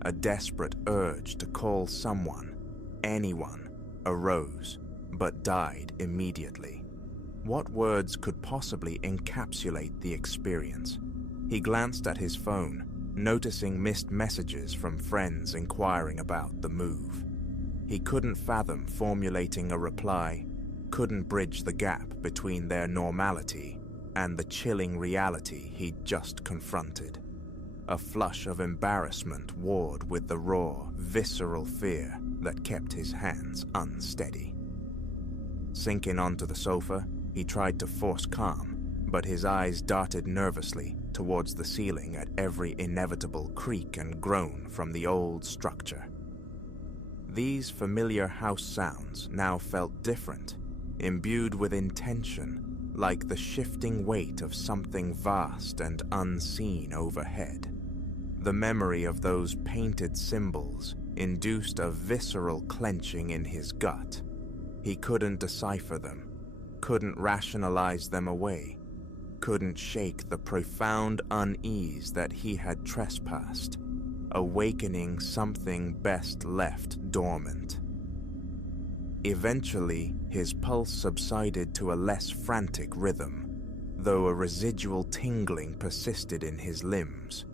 A desperate urge to call someone, anyone, arose, but died immediately. What words could possibly encapsulate the experience? He glanced at his phone, noticing missed messages from friends inquiring about the move. He couldn't fathom formulating a reply, couldn't bridge the gap between their normality and the chilling reality he'd just confronted. A flush of embarrassment warred with the raw, visceral fear that kept his hands unsteady. Sinking onto the sofa, he tried to force calm, but his eyes darted nervously towards the ceiling at every inevitable creak and groan from the old structure. These familiar house sounds now felt different, imbued with intention, like the shifting weight of something vast and unseen overhead. The memory of those painted symbols induced a visceral clenching in his gut. He couldn't decipher them, couldn't rationalize them away, couldn't shake the profound unease that he had trespassed, awakening something best left dormant. Eventually, his pulse subsided to a less frantic rhythm, though a residual tingling persisted in his limbs.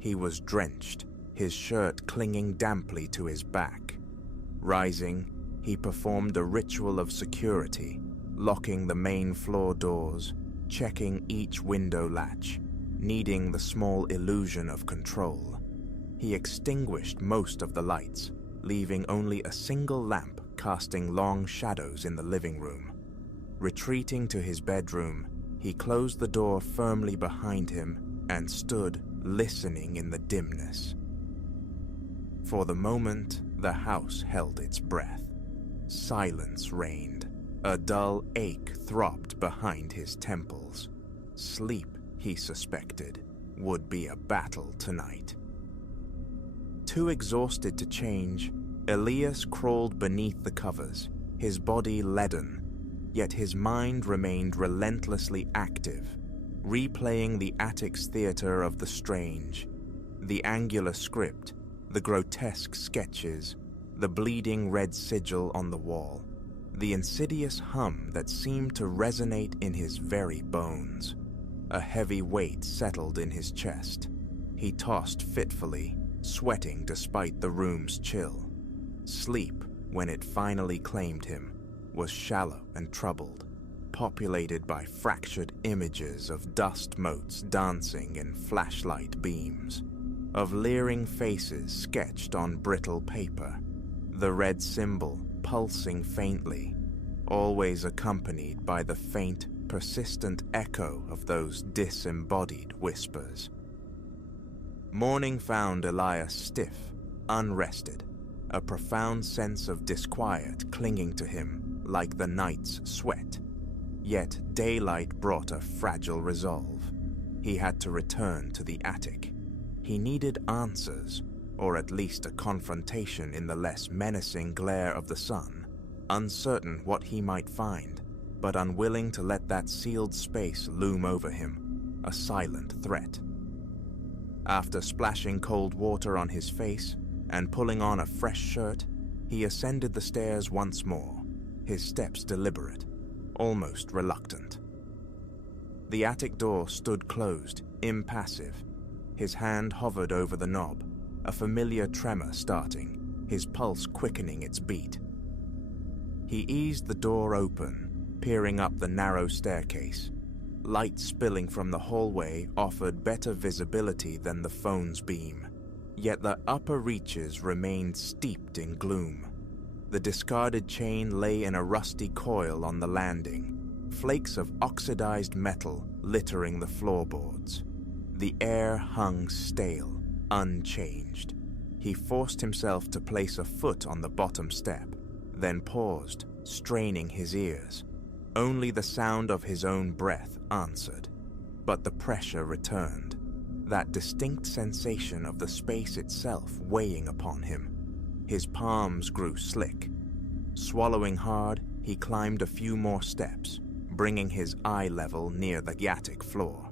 He was drenched, his shirt clinging damply to his back. Rising, he performed a ritual of security, locking the main floor doors, checking each window latch, needing the small illusion of control. He extinguished most of the lights, leaving only a single lamp casting long shadows in the living room. Retreating to his bedroom, he closed the door firmly behind him and stood listening in the dimness. For the moment, the house held its breath. Silence reigned. A dull ache throbbed behind his temples. Sleep, he suspected, would be a battle tonight. Too exhausted to change, Elias crawled beneath the covers, his body leaden, yet his mind remained relentlessly active. replaying the attic's theater of the strange, the angular script, the grotesque sketches, the bleeding red sigil on the wall, the insidious hum that seemed to resonate in his very bones. A heavy weight settled in his chest. He tossed fitfully, sweating despite the room's chill. Sleep, when it finally claimed him, was shallow and troubled, populated by fractured images of dust motes dancing in flashlight beams, of leering faces sketched on brittle paper, the red symbol pulsing faintly, always accompanied by the faint, persistent echo of those disembodied whispers. Morning found Elias stiff, unrested, a profound sense of disquiet clinging to him like the night's sweat. Yet daylight brought a fragile resolve. He had to return to the attic. He needed answers, or at least a confrontation in the less menacing glare of the sun, uncertain what he might find, but unwilling to let that sealed space loom over him, a silent threat. After splashing cold water on his face and pulling on a fresh shirt, he ascended the stairs once more, his steps deliberate, almost reluctant. The attic door stood closed, impassive. His hand hovered over the knob, a familiar tremor starting, his pulse quickening its beat. He eased the door open, peering up the narrow staircase. Light spilling from the hallway offered better visibility than the phone's beam, yet the upper reaches remained steeped in gloom. The discarded chain lay in a rusty coil on the landing, flakes of oxidized metal littering the floorboards. The air hung stale, unchanged. He forced himself to place a foot on the bottom step, then paused, straining his ears. Only the sound of his own breath answered, but the pressure returned, that distinct sensation of the space itself weighing upon him. His palms grew slick. Swallowing hard, he climbed a few more steps, bringing his eye level near the attic floor.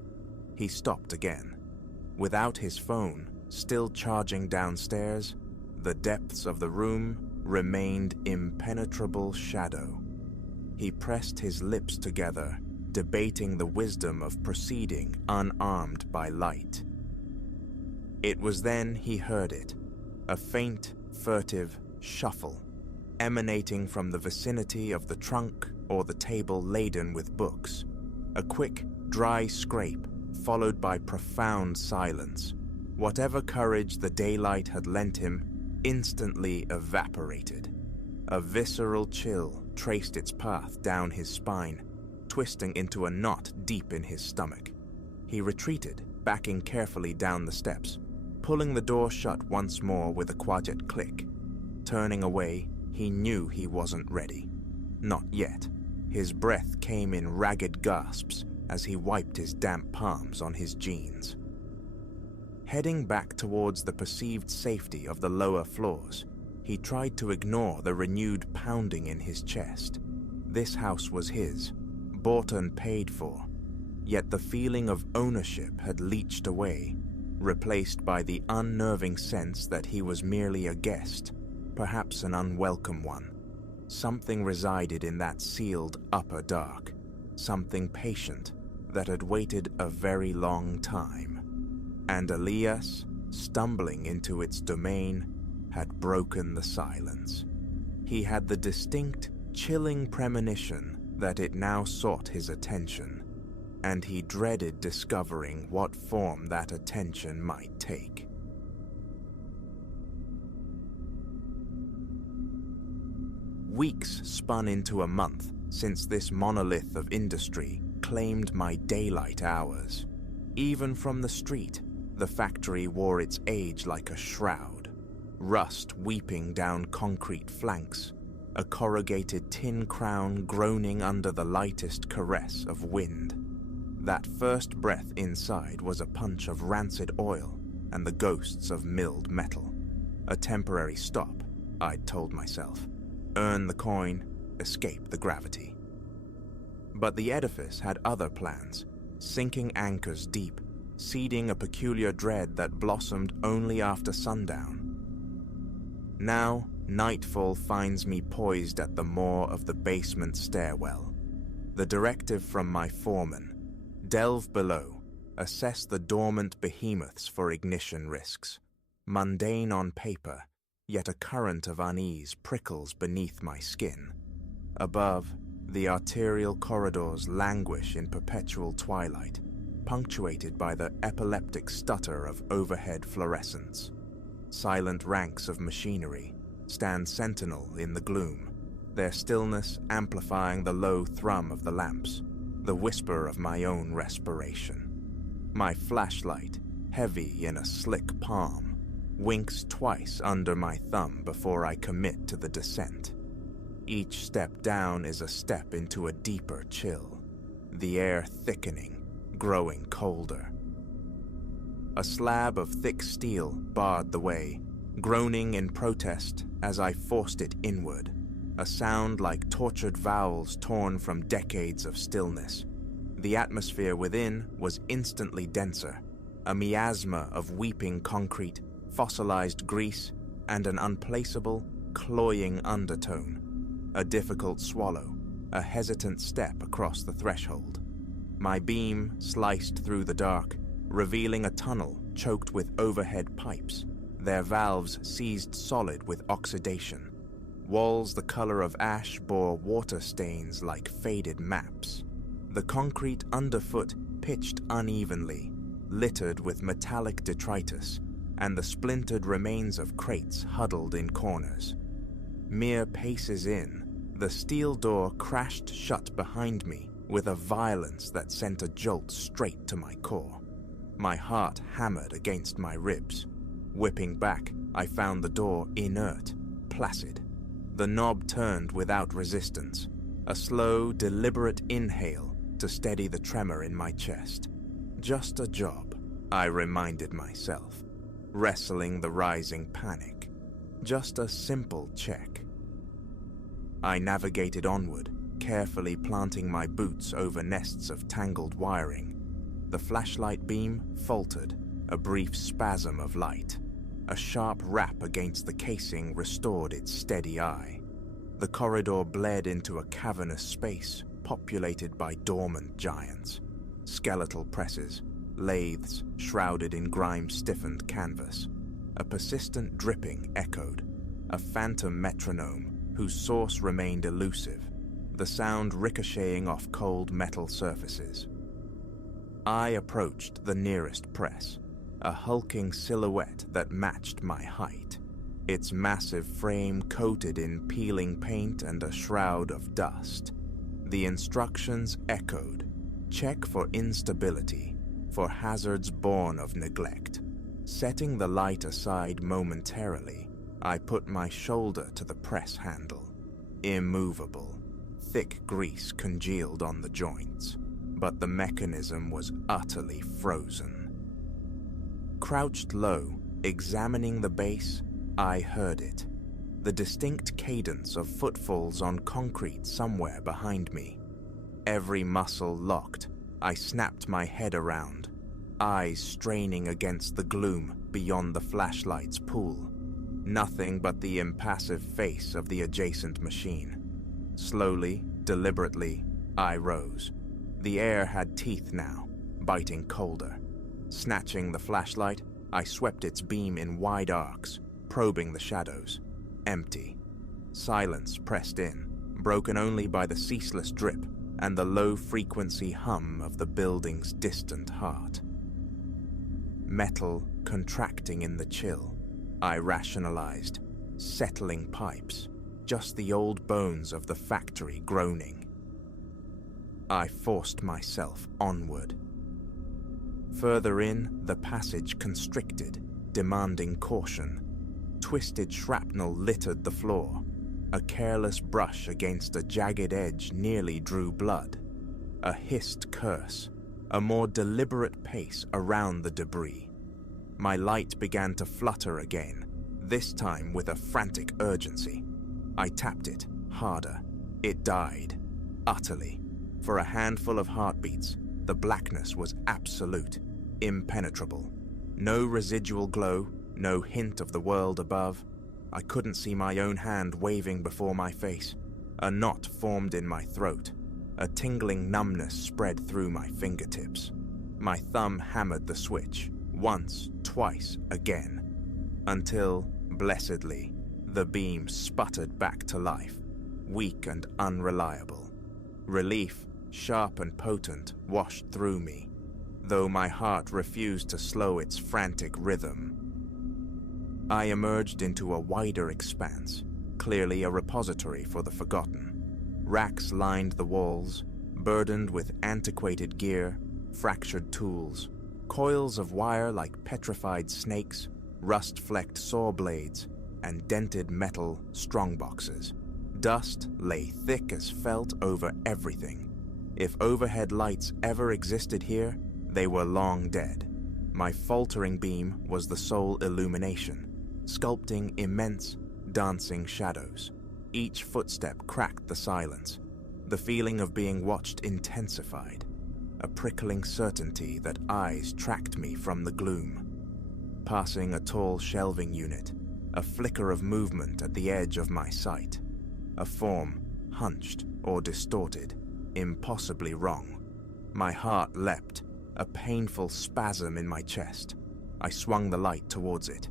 He stopped again. Without his phone, still charging downstairs, the depths of the room remained impenetrable shadow. He pressed his lips together, debating the wisdom of proceeding unarmed by light. It was then he heard it, a faint, furtive shuffle, emanating from the vicinity of the trunk or the table laden with books. A quick, dry scrape, followed by profound silence. Whatever courage the daylight had lent him instantly evaporated. A visceral chill traced its path down his spine, twisting into a knot deep in his stomach. He retreated, backing carefully down the steps, pulling the door shut once more with a quiet click. Turning away, he knew he wasn't ready. Not yet. His breath came in ragged gasps as he wiped his damp palms on his jeans. Heading back towards the perceived safety of the lower floors, he tried to ignore the renewed pounding in his chest. This house was his, bought and paid for, yet the feeling of ownership had leached away, replaced by the unnerving sense that he was merely a guest, perhaps an unwelcome one. Something resided in that sealed upper dark, something patient that had waited a very long time. And Elias, stumbling into its domain, had broken the silence. He had the distinct, chilling premonition that it now sought his attention, and he dreaded discovering what form that attention might take. Weeks spun into a month since this monolith of industry claimed my daylight hours. Even from the street, the factory wore its age like a shroud, rust weeping down concrete flanks, a corrugated tin crown groaning under the lightest caress of wind. That first breath inside was a punch of rancid oil and the ghosts of milled metal. A temporary stop, I'd told myself. Earn the coin, escape the gravity. But the edifice had other plans, sinking anchors deep, seeding a peculiar dread that blossomed only after sundown. Now, nightfall finds me poised at the maw of the basement stairwell. The directive from my foreman: delve below, assess the dormant behemoths for ignition risks. Mundane on paper, yet a current of unease prickles beneath my skin. Above, the arterial corridors languish in perpetual twilight, punctuated by the epileptic stutter of overhead fluorescence. Silent ranks of machinery stand sentinel in the gloom, their stillness amplifying the low thrum of the lamps, the whisper of my own respiration. My flashlight, heavy in a slick palm, winks twice under my thumb before I commit to the descent. Each step down is a step into a deeper chill, the air thickening, growing colder. A slab of thick steel barred the way, groaning in protest as I forced it inward, a sound like tortured vowels torn from decades of stillness. The atmosphere within was instantly denser, a miasma of weeping concrete, fossilized grease, and an unplaceable, cloying undertone. A difficult swallow, a hesitant step across the threshold. My beam sliced through the dark, revealing a tunnel choked with overhead pipes, their valves seized solid with oxidation. Walls the color of ash bore water stains like faded maps. The concrete underfoot pitched unevenly, littered with metallic detritus, and the splintered remains of crates huddled in corners. Mere paces in, the steel door crashed shut behind me with a violence that sent a jolt straight to my core. My heart hammered against my ribs. Whipping back, I found the door inert, placid. The knob turned without resistance, a slow, deliberate inhale to steady the tremor in my chest. Just a job, I reminded myself, wrestling the rising panic. Just a simple check. I navigated onward, carefully planting my boots over nests of tangled wiring. The flashlight beam faltered, a brief spasm of light. A sharp rap against the casing restored its steady eye. The corridor bled into a cavernous space populated by dormant giants. Skeletal presses, lathes shrouded in grime-stiffened canvas. A persistent dripping echoed, a phantom metronome whose source remained elusive, the sound ricocheting off cold metal surfaces. I approached the nearest press, a hulking silhouette that matched my height, its massive frame coated in peeling paint and a shroud of dust. The instructions echoed: check for instability, for hazards born of neglect. Setting the light aside momentarily, I put my shoulder to the press handle. Immovable, thick grease congealed on the joints, but the mechanism was utterly frozen. Crouched low, examining the base, I heard it. The distinct cadence of footfalls on concrete somewhere behind me. Every muscle locked, I snapped my head around, eyes straining against the gloom beyond the flashlight's pool. Nothing but the impassive face of the adjacent machine. Slowly, deliberately, I rose. The air had teeth now, biting colder. Snatching the flashlight, I swept its beam in wide arcs, probing the shadows. Empty. Silence pressed in, broken only by the ceaseless drip and the low-frequency hum of the building's distant heart. Metal contracting in the chill, I rationalized. Settling pipes, just the old bones of the factory groaning. I forced myself onward. Further in, the passage constricted, demanding caution. Twisted shrapnel littered the floor. A careless brush against a jagged edge nearly drew blood. A hissed curse, a more deliberate pace around the debris. My light began to flutter again, this time with a frantic urgency. I tapped it, harder. It died, utterly. For a handful of heartbeats, The blackness was absolute, impenetrable. No residual glow, no hint of the world above. I couldn't see my own hand waving before my face. A knot formed in my throat. A tingling numbness spread through my fingertips. My thumb hammered the switch, once, twice, again, until, blessedly, the beam sputtered back to life, weak and unreliable. Relief, sharp and potent, washed through me, though my heart refused to slow its frantic rhythm. I emerged into a wider expanse, clearly a repository for the forgotten. Racks lined the walls, burdened with antiquated gear, fractured tools, coils of wire like petrified snakes, rust-flecked saw blades, and dented metal strongboxes. Dust lay thick as felt over everything. If overhead lights ever existed here, they were long dead. My faltering beam was the sole illumination, sculpting immense, dancing shadows. Each footstep cracked the silence. The feeling of being watched intensified, a prickling certainty that eyes tracked me from the gloom. Passing a tall shelving unit, a flicker of movement at the edge of my sight. A form, hunched or distorted, impossibly wrong. My heart leapt, a painful spasm in my chest. I swung the light towards it.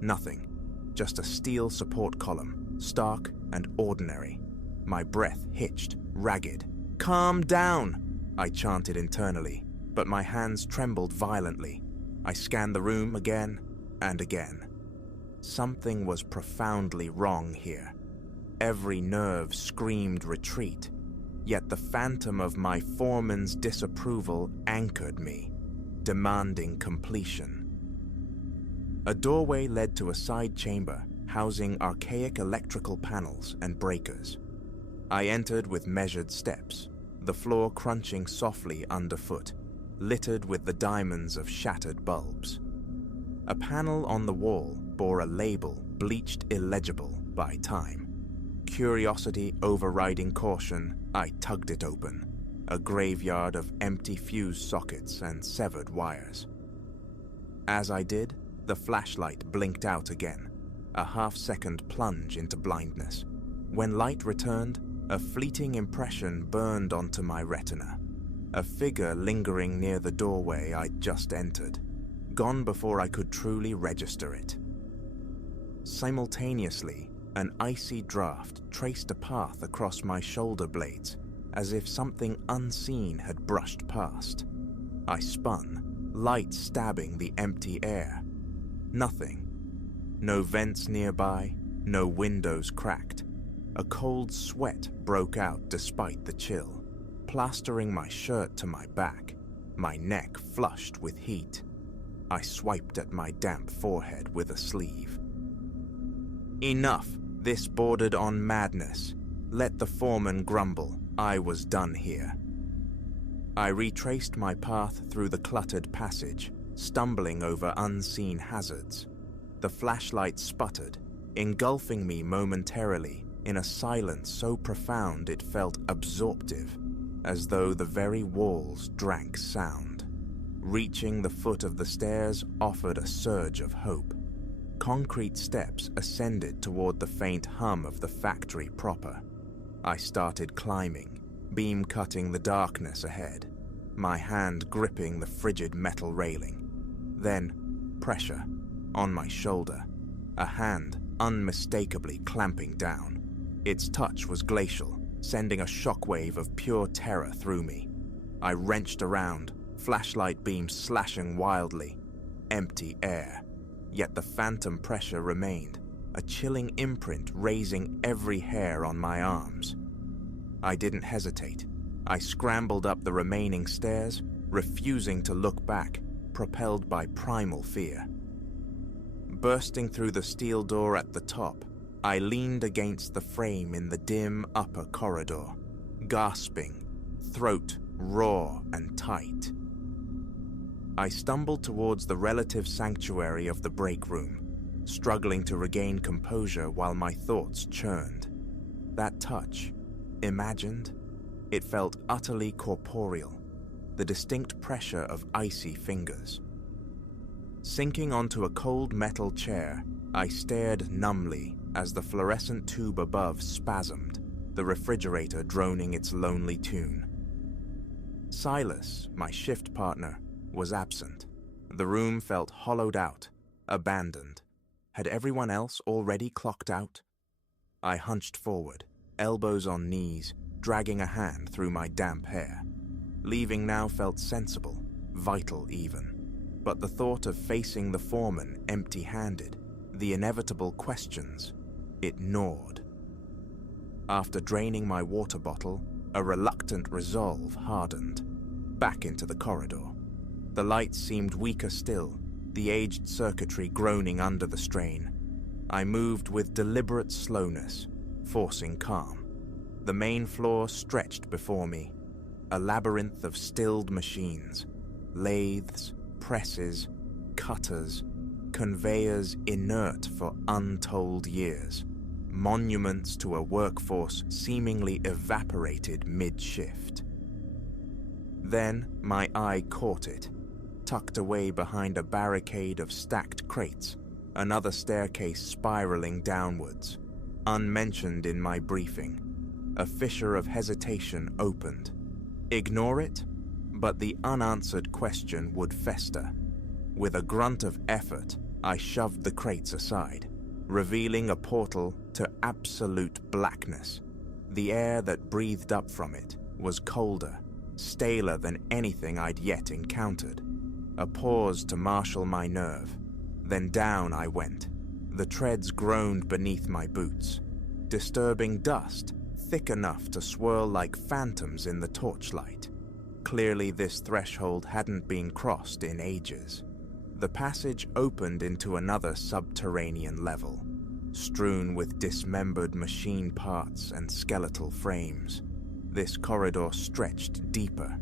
Nothing, just a steel support column, stark and ordinary. My breath hitched, ragged. "Calm down!" I chanted internally, but my hands trembled violently. I scanned the room again and again. Something was profoundly wrong here. Every nerve screamed retreat, yet the phantom of my foreman's disapproval anchored me, demanding completion. A doorway led to a side chamber housing archaic electrical panels and breakers. I entered with measured steps, the floor crunching softly underfoot, littered with the diamonds of shattered bulbs. A panel on the wall bore a label bleached illegible by time. Curiosity overriding caution, I tugged it open, a graveyard of empty fuse sockets and severed wires. As I did, the flashlight blinked out again, a half-second plunge into blindness. When light returned, a fleeting impression burned onto my retina. A figure lingering near the doorway I'd just entered, gone before I could truly register it. Simultaneously, an icy draft traced a path across my shoulder blades, as if something unseen had brushed past. I spun, light stabbing the empty air. Nothing. No vents nearby, no windows cracked. A cold sweat broke out despite the chill, plastering my shirt to my back, my neck flushed with heat. I swiped at my damp forehead with a sleeve. Enough. This bordered on madness. Let the foreman grumble. I was done here. I retraced my path through the cluttered passage, stumbling over unseen hazards. The flashlight sputtered, engulfing me momentarily in a silence so profound it felt absorptive, as though the very walls drank sound. Reaching the foot of the stairs offered a surge of hope. Concrete steps ascended toward the faint hum of the factory proper. I started climbing, beam cutting the darkness ahead, my hand gripping the frigid metal railing. Then, pressure, on my shoulder, a hand unmistakably clamping down. Its touch was glacial, sending a shockwave of pure terror through me. I wrenched around, flashlight beam slashing wildly. Empty air. Yet the phantom pressure remained, a chilling imprint raising every hair on my arms. I didn't hesitate. I scrambled up the remaining stairs, refusing to look back, propelled by primal fear. Bursting through the steel door at the top, I leaned against the frame in the dim upper corridor, gasping, throat raw and tight. I stumbled towards the relative sanctuary of the break room, struggling to regain composure while my thoughts churned. That touch, imagined, it felt utterly corporeal. The the distinct pressure of icy fingers. Sinking onto a cold metal chair, I stared numbly as the fluorescent tube above spasmed, the refrigerator droning its lonely tune. Silas, my shift partner, was absent. The room felt hollowed out, abandoned. Had everyone else already clocked out? I hunched forward, elbows on knees, dragging a hand through my damp hair. Leaving now felt sensible, vital even. But the thought of facing the foreman empty-handed, the inevitable questions, it gnawed. After draining my water bottle, a reluctant resolve hardened. Back into the corridor. The lights seemed weaker still, the aged circuitry groaning under the strain. I moved with deliberate slowness, forcing calm. The main floor stretched before me, a labyrinth of stilled machines, lathes, presses, cutters, conveyors inert for untold years, monuments to a workforce seemingly evaporated mid-shift. Then my eye caught it, tucked away behind a barricade of stacked crates, another staircase spiraling downwards, unmentioned in my briefing. A fissure of hesitation opened. Ignore it? But the unanswered question would fester. With a grunt of effort, I shoved the crates aside, revealing a portal to absolute blackness. The air that breathed up from it was colder, staler than anything I'd yet encountered. A pause to marshal my nerve. Then down I went. The treads groaned beneath my boots, disturbing dust thick enough to swirl like phantoms in the torchlight. Clearly this threshold hadn't been crossed in ages. The passage opened into another subterranean level, strewn with dismembered machine parts and skeletal frames. This corridor stretched deeper,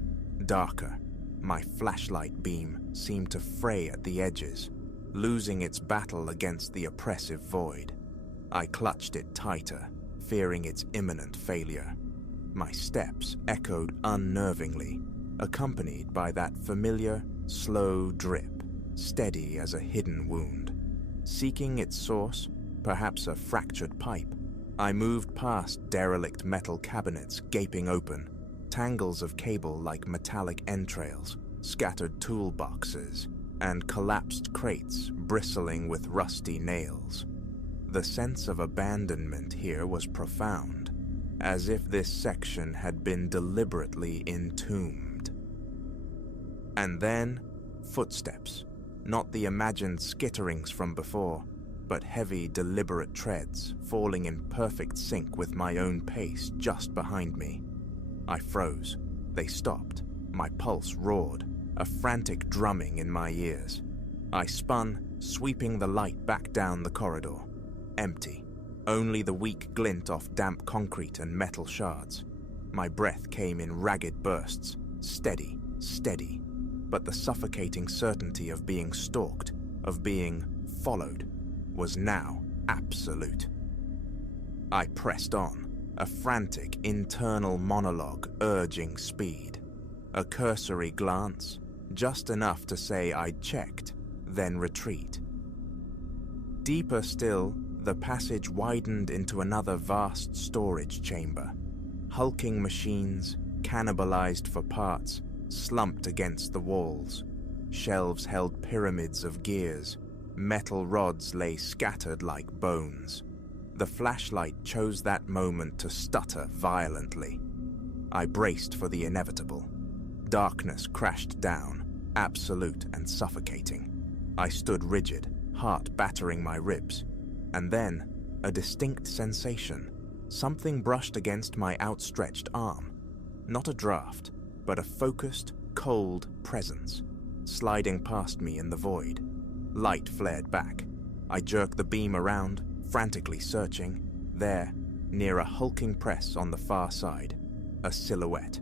darker. My flashlight beam seemed to fray at the edges, losing its battle against the oppressive void. I clutched it tighter, fearing its imminent failure. My steps echoed unnervingly, accompanied by that familiar, slow drip, steady as a hidden wound. Seeking its source, perhaps a fractured pipe, I moved past derelict metal cabinets gaping open, tangles of cable like metallic entrails, scattered toolboxes, and collapsed crates bristling with rusty nails. The sense of abandonment here was profound, as if this section had been deliberately entombed. And then, footsteps, not the imagined skitterings from before, but heavy, deliberate treads falling in perfect sync with my own pace just behind me. I froze. They stopped. My pulse roared, a frantic drumming in my ears. I spun, sweeping the light back down the corridor. Empty. Only the weak glint off damp concrete and metal shards. My breath came in ragged bursts, steady, steady, but the suffocating certainty of being stalked, of being followed, was now absolute. I pressed on, a frantic internal monologue urging speed. A cursory glance, just enough to say I'd checked, then retreat. Deeper still, the passage widened into another vast storage chamber. Hulking machines, cannibalized for parts, slumped against the walls. Shelves held pyramids of gears. Metal rods lay scattered like bones. The flashlight chose that moment to stutter violently. I braced for the inevitable. Darkness crashed down, absolute and suffocating. I stood rigid, heart battering my ribs. And then, a distinct sensation. Something brushed against my outstretched arm. Not a draft, but a focused, cold presence, sliding past me in the void. Light flared back. I jerked the beam around, frantically searching. There, near a hulking press on the far side, a silhouette.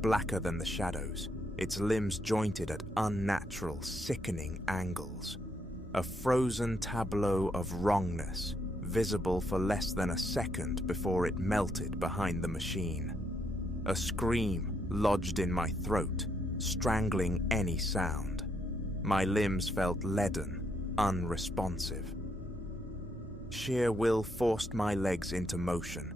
Blacker than the shadows, its limbs jointed at unnatural, sickening angles. A frozen tableau of wrongness, visible for less than a second before it melted behind the machine. A scream lodged in my throat, strangling any sound. My limbs felt leaden, unresponsive. Sheer will forced my legs into motion.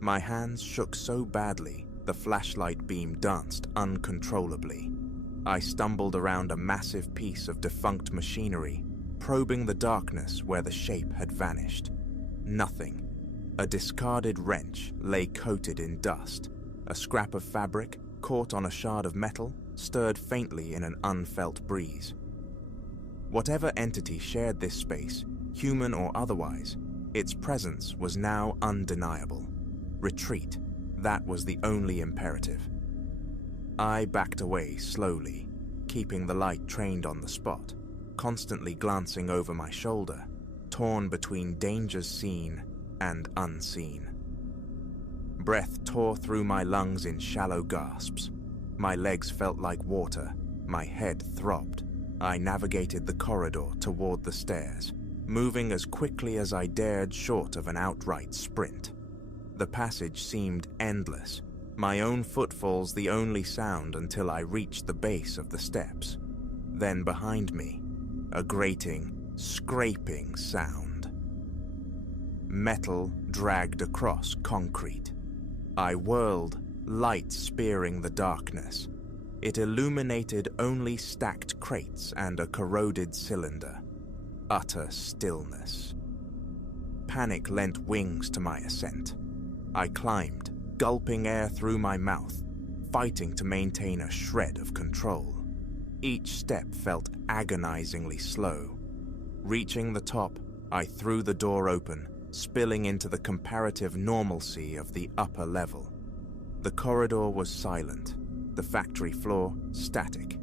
My hands shook so badly, the flashlight beam danced uncontrollably. I stumbled around a massive piece of defunct machinery, probing the darkness where the shape had vanished. Nothing. A discarded wrench lay coated in dust. A scrap of fabric, caught on a shard of metal, stirred faintly in an unfelt breeze. Whatever entity shared this space, human or otherwise, its presence was now undeniable. Retreat, that was the only imperative. I backed away slowly, keeping the light trained on the spot, constantly glancing over my shoulder, torn between dangers seen and unseen. Breath tore through my lungs in shallow gasps. My legs felt like water, my head throbbed. I navigated the corridor toward the stairs, moving as quickly as I dared short of an outright sprint. The passage seemed endless, my own footfalls the only sound until I reached the base of the steps. Then behind me, a grating, scraping sound. Metal dragged across concrete. I whirled, light spearing the darkness. It illuminated only stacked crates and a corroded cylinder. Utter stillness. Panic lent wings to my ascent. I climbed, gulping air through my mouth, fighting to maintain a shred of control. Each step felt agonizingly slow. Reaching the top, I threw the door open, spilling into the comparative normalcy of the upper level. The corridor was silent, the factory floor static.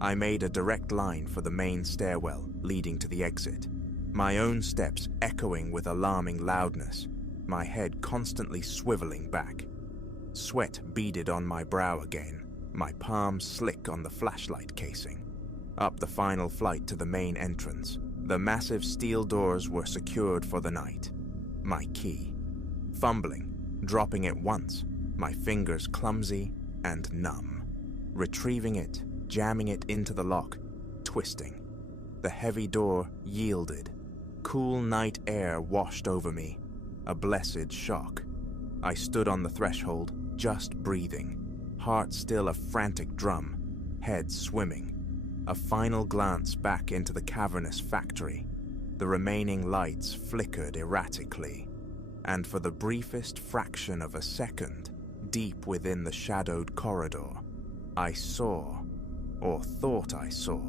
I made a direct line for the main stairwell leading to the exit, my own steps echoing with alarming loudness, my head constantly swiveling back. Sweat beaded on my brow again, my palms slick on the flashlight casing. Up the final flight to the main entrance, the massive steel doors were secured for the night. My key. Fumbling, dropping it once, my fingers clumsy and numb. Retrieving it, jamming it into the lock, twisting. The heavy door yielded. Cool night air washed over me. A blessed shock. I stood on the threshold, just breathing, heart still a frantic drum, head swimming. A final glance back into the cavernous factory. The remaining lights flickered erratically, and for the briefest fraction of a second, deep within the shadowed corridor, I saw, or thought I saw,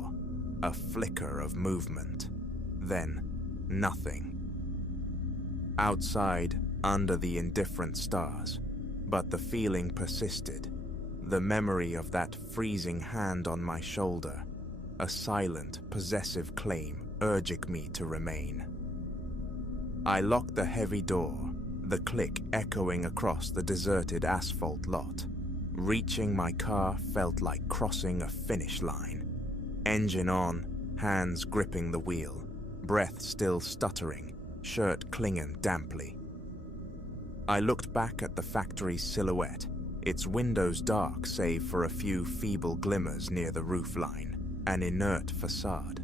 a flicker of movement. Then, nothing. Outside, under the indifferent stars, but the feeling persisted. The memory of that freezing hand on my shoulder, a silent, possessive claim urging me to remain. I locked the heavy door, the click echoing across the deserted asphalt lot. Reaching my car felt like crossing a finish line. Engine on, hands gripping the wheel, breath still stuttering, shirt clinging damply. I looked back at the factory's silhouette, its windows dark save for a few feeble glimmers near the roofline, an inert facade.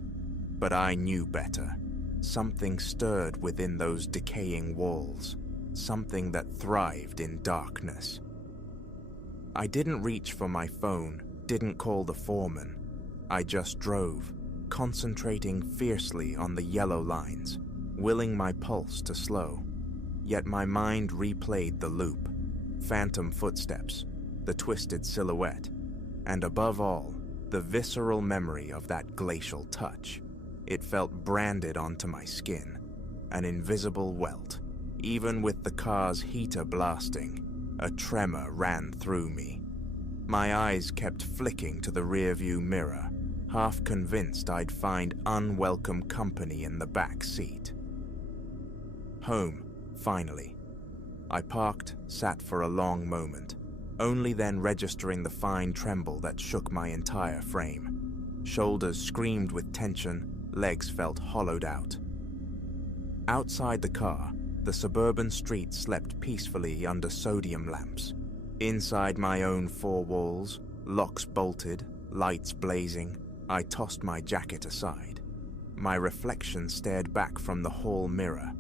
But I knew better. Something stirred within those decaying walls, something that thrived in darkness. I didn't reach for my phone, didn't call the foreman. I just drove, concentrating fiercely on the yellow lines, willing my pulse to slow. Yet my mind replayed the loop, phantom footsteps, the twisted silhouette, and above all, the visceral memory of that glacial touch. It felt branded onto my skin, an invisible welt. Even with the car's heater blasting, a tremor ran through me. My eyes kept flicking to the rearview mirror, half convinced I'd find unwelcome company in the back seat. Home, finally. I parked, sat for a long moment, only then registering the fine tremble that shook my entire frame. Shoulders screamed with tension, legs felt hollowed out. Outside the car, the suburban street slept peacefully under sodium lamps. Inside my own four walls, locks bolted, Lights blazing, I tossed my jacket aside. My reflection stared back from the hall mirror,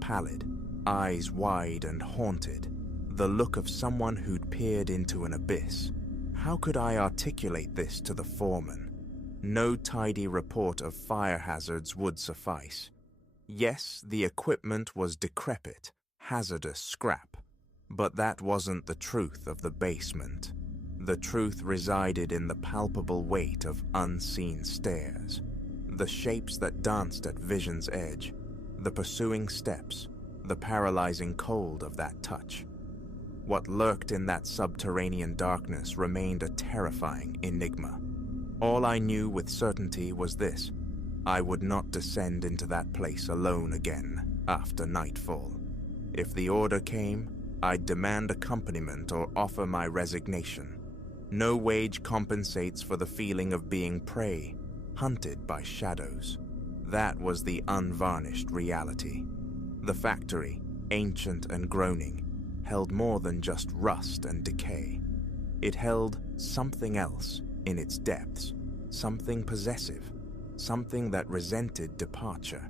pallid, eyes wide and haunted, the look of someone who'd peered into an abyss. How could I articulate this to the foreman? No tidy report of fire hazards would suffice. Yes, the equipment was decrepit, hazardous scrap, but that wasn't the truth of the basement. The truth resided in the palpable weight of unseen stairs, the shapes that danced at vision's edge, the pursuing steps, the paralyzing cold of that touch. What lurked in that subterranean darkness remained a terrifying enigma. All I knew with certainty was this: I would not descend into that place alone again after nightfall. If the order came, I'd demand accompaniment or offer my resignation. No wage compensates for the feeling of being prey, hunted by shadows. That was the unvarnished reality. The factory, ancient and groaning, held more than just rust and decay. It held something else in its depths, something possessive, something that resented departure.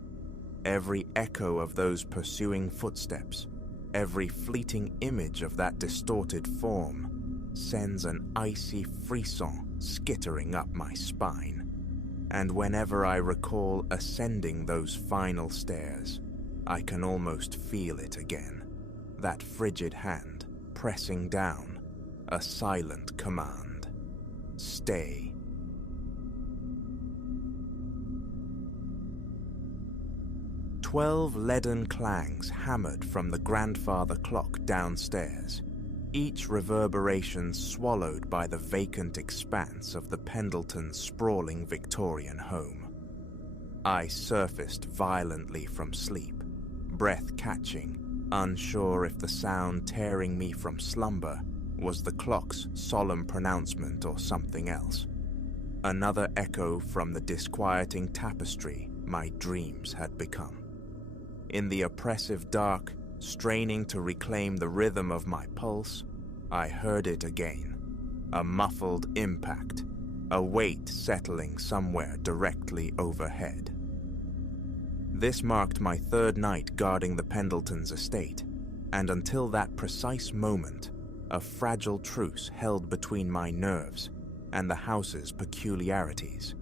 Every echo of those pursuing footsteps, every fleeting image of that distorted form, sends an icy frisson skittering up my spine. And whenever I recall ascending those final stairs, I can almost feel it again. That frigid hand pressing down, a silent command. Stay. "12 leaden clangs hammered from the grandfather clock downstairs, each reverberation swallowed by the vacant expanse of the Pendletons' sprawling Victorian home. I surfaced violently from sleep, breath catching, unsure if the sound tearing me from slumber was the clock's solemn pronouncement or something else. Another echo from the disquieting tapestry my dreams had become. In the oppressive dark, straining to reclaim the rhythm of my pulse, I heard it again. A muffled impact, a weight settling somewhere directly overhead. This marked my third night guarding the Pendletons' estate, and until that precise moment, a fragile truce held between my nerves and the house's peculiarities.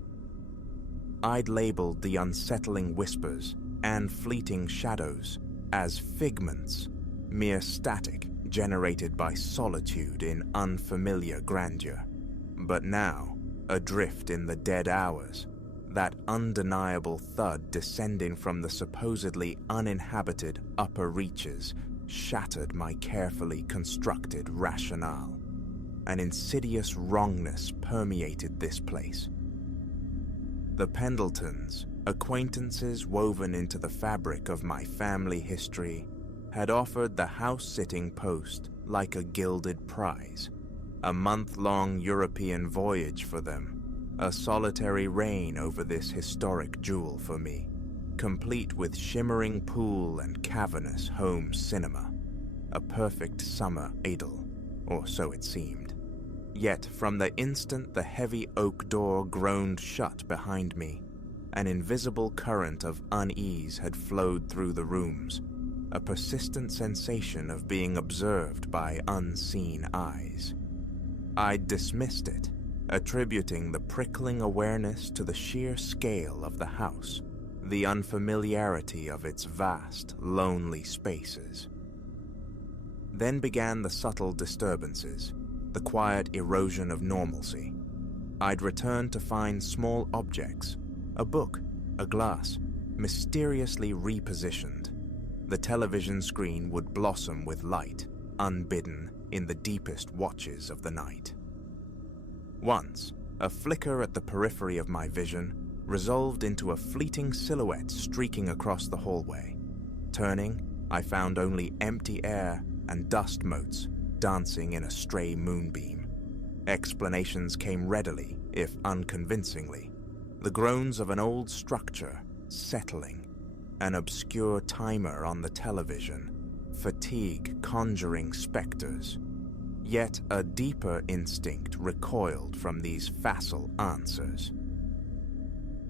I'd labeled the unsettling whispers and fleeting shadows as figments, mere static generated by solitude in unfamiliar grandeur. But now, adrift in the dead hours, that undeniable thud descending from the supposedly uninhabited upper reaches shattered my carefully constructed rationale. An insidious wrongness permeated this place. The Pendletons, acquaintances woven into the fabric of my family history, had offered the house-sitting post like a gilded prize, a month-long European voyage for them, a solitary reign over this historic jewel for me, complete with shimmering pool and cavernous home cinema, a perfect summer idyll, or so it seemed. Yet from the instant the heavy oak door groaned shut behind me, an invisible current of unease had flowed through the rooms, a persistent sensation of being observed by unseen eyes. I'd dismissed it, attributing the prickling awareness to the sheer scale of the house, the unfamiliarity of its vast, lonely spaces. Then began the subtle disturbances, the quiet erosion of normalcy. I'd returned to find small objects, a book, a glass, mysteriously repositioned. The television screen would blossom with light, unbidden, in the deepest watches of the night. Once, a flicker at the periphery of my vision resolved into a fleeting silhouette streaking across the hallway. Turning, I found only empty air and dust motes dancing in a stray moonbeam. Explanations came readily, if unconvincingly. The groans of an old structure settling, an obscure timer on the television, fatigue conjuring specters. Yet a deeper instinct recoiled from these facile answers.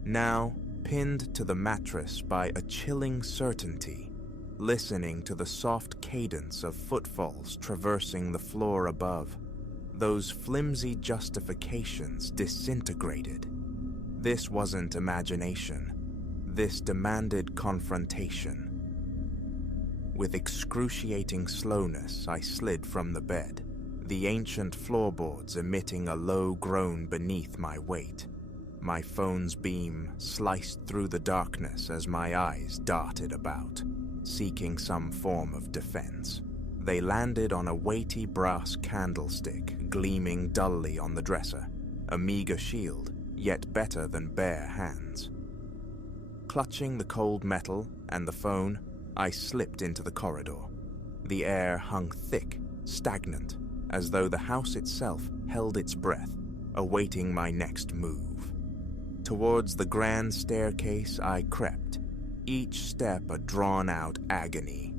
Now, pinned to the mattress by a chilling certainty, listening to the soft cadence of footfalls traversing the floor above, those flimsy justifications disintegrated. This wasn't imagination. This demanded confrontation. With excruciating slowness, I slid from the bed, the ancient floorboards emitting a low groan beneath my weight. My phone's beam sliced through the darkness as my eyes darted about, seeking some form of defense. They landed on a weighty brass candlestick gleaming dully on the dresser, a meager shield, yet better than bare hands. Clutching the cold metal and the phone, I slipped into the corridor. The air hung thick, stagnant, as though the house itself held its breath, awaiting my next move. Towards the grand staircase I crept, each step a drawn-out agony,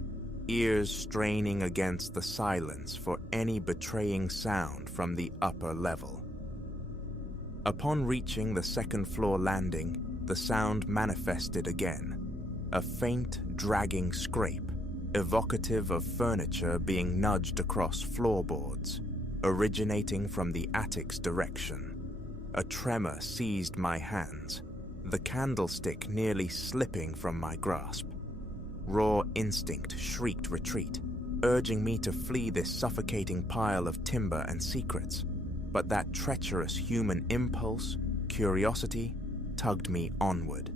ears straining against the silence for any betraying sound from the upper level. Upon reaching the second-floor landing, the sound manifested again, a faint, dragging scrape, evocative of furniture being nudged across floorboards, originating from the attic's direction. A tremor seized my hands, the candlestick nearly slipping from my grasp. Raw instinct shrieked retreat, urging me to flee this suffocating pile of timber and secrets, but that treacherous human impulse, curiosity, tugged me onward.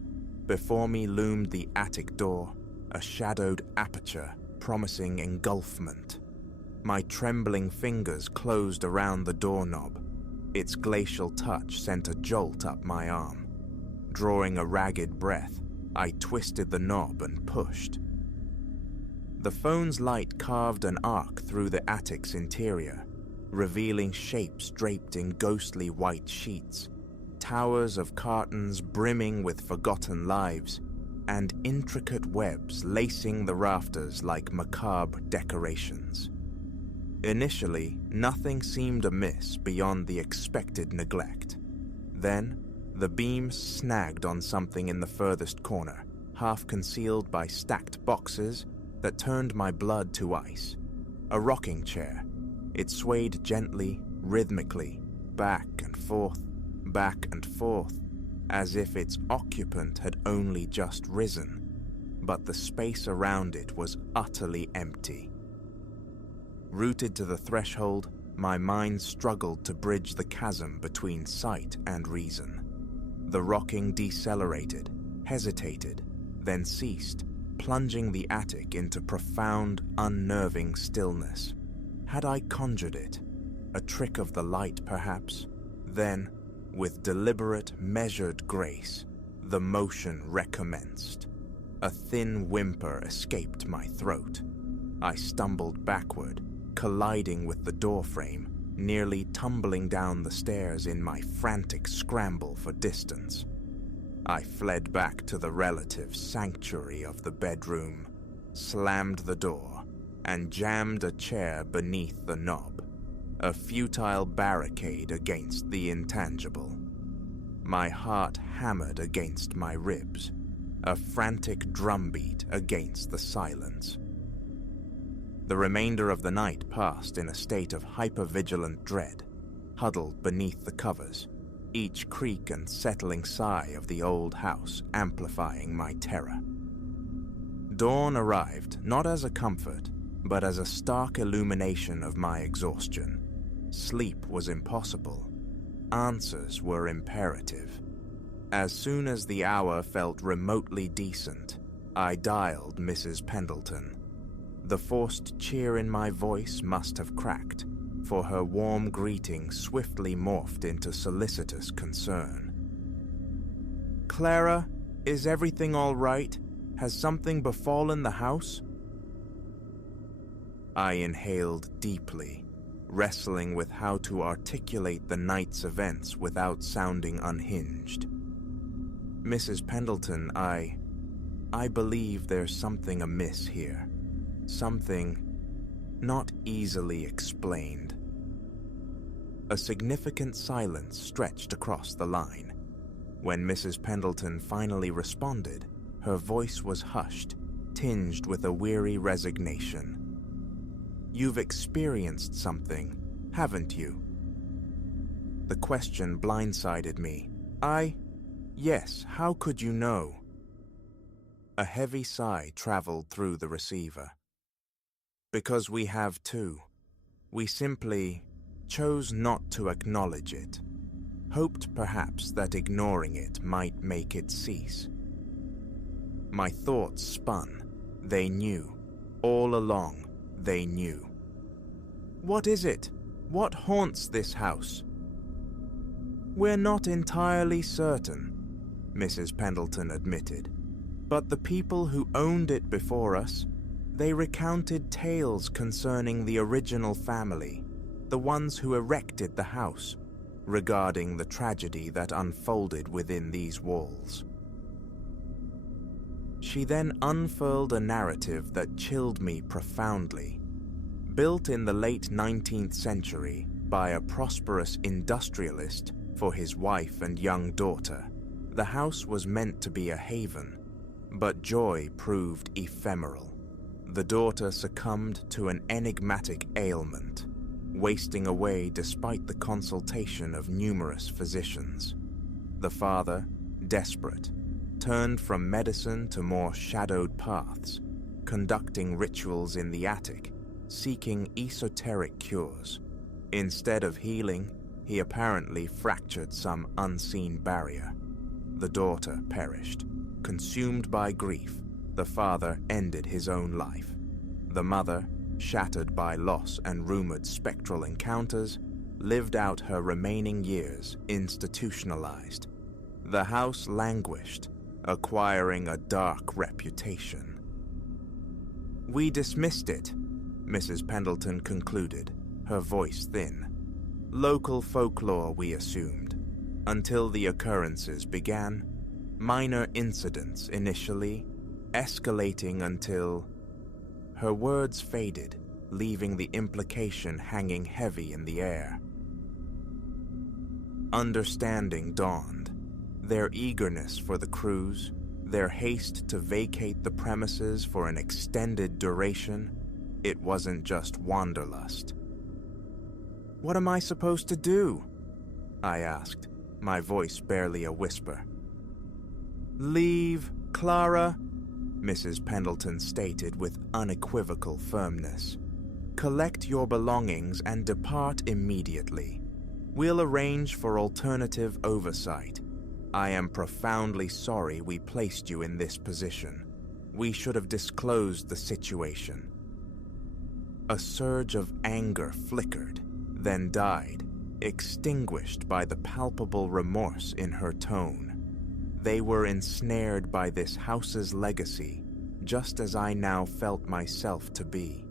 Before me loomed the attic door, a shadowed aperture promising engulfment. My trembling fingers closed around the doorknob. Its glacial touch sent a jolt up my arm. Drawing a ragged breath, I twisted the knob and pushed. The phone's light carved an arc through the attic's interior, revealing shapes draped in ghostly white sheets, towers of cartons brimming with forgotten lives, and intricate webs lacing the rafters like macabre decorations. Initially, nothing seemed amiss beyond the expected neglect. Then, the beam snagged on something in the furthest corner, half concealed by stacked boxes that turned my blood to ice. A rocking chair. It swayed gently, rhythmically, back and forth, as if its occupant had only just risen, but the space around it was utterly empty. Rooted to the threshold, my mind struggled to bridge the chasm between sight and reason. The rocking decelerated, hesitated, then ceased, plunging the attic into profound, unnerving stillness. Had I conjured it? A trick of the light, perhaps? Then, with deliberate, measured grace, the motion recommenced. A thin whimper escaped my throat. I stumbled backward, colliding with the doorframe, nearly tumbling down the stairs in my frantic scramble for distance. I fled back to the relative sanctuary of the bedroom, slammed the door, and jammed a chair beneath the knob, a futile barricade against the intangible. My heart hammered against my ribs, a frantic drumbeat against the silence. The remainder of the night passed in a state of hypervigilant dread, huddled beneath the covers, each creak and settling sigh of the old house amplifying my terror. Dawn arrived not as a comfort, but as a stark illumination of my exhaustion. Sleep was impossible. Answers were imperative. As soon as the hour felt remotely decent, I dialed Mrs. Pendleton. The forced cheer in my voice must have cracked, for her warm greeting swiftly morphed into solicitous concern. "Clara, is everything all right? Has something befallen the house?" I inhaled deeply, wrestling with how to articulate the night's events without sounding unhinged. "Mrs. Pendleton, I believe there's something amiss here. Something not easily explained, A significant silence stretched across the line. When Mrs. Pendleton finally responded, her voice was hushed, tinged with a weary resignation. "You've experienced something, haven't you?" The question blindsided me. Yes, how could you know?" A heavy sigh traveled through the receiver. "Because we have too. We simply chose not to acknowledge it, hoped perhaps that ignoring it might make it cease." My thoughts spun. They knew. All along, they knew. "What is it? What haunts this house?" "We're not entirely certain," Mrs. Pendleton admitted. "But the people who owned it before us, they recounted tales concerning the original family, the ones who erected the house, regarding the tragedy that unfolded within these walls." She then unfurled a narrative that chilled me profoundly. Built in the late 19th century by a prosperous industrialist for his wife and young daughter, the house was meant to be a haven, but joy proved ephemeral. The daughter succumbed to an enigmatic ailment, wasting away despite the consultation of numerous physicians. The father, desperate, turned from medicine to more shadowed paths, conducting rituals in the attic, seeking esoteric cures. Instead of healing, he apparently fractured some unseen barrier. The daughter perished. Consumed by grief, the father ended his own life. The mother, shattered by loss and rumored spectral encounters, lived out her remaining years institutionalized. The house languished, acquiring a dark reputation. "We dismissed it," Mrs. Pendleton concluded, her voice thin. "Local folklore, we assumed, until the occurrences began. Minor incidents initially, escalating until..." Her words faded, leaving the implication hanging heavy in the air. Understanding dawned. Their eagerness for the cruise, their haste to vacate the premises for an extended duration, it wasn't just wanderlust. "What am I supposed to do?" I asked, my voice barely a whisper. "Leave, Clara," Mrs. Pendleton stated with unequivocal firmness. "Collect your belongings and depart immediately. We'll arrange for alternative oversight. I am profoundly sorry we placed you in this position. We should have disclosed the situation." A surge of anger flickered, then died, extinguished by the palpable remorse in her tone. They were ensnared by this house's legacy, just as I now felt myself to be.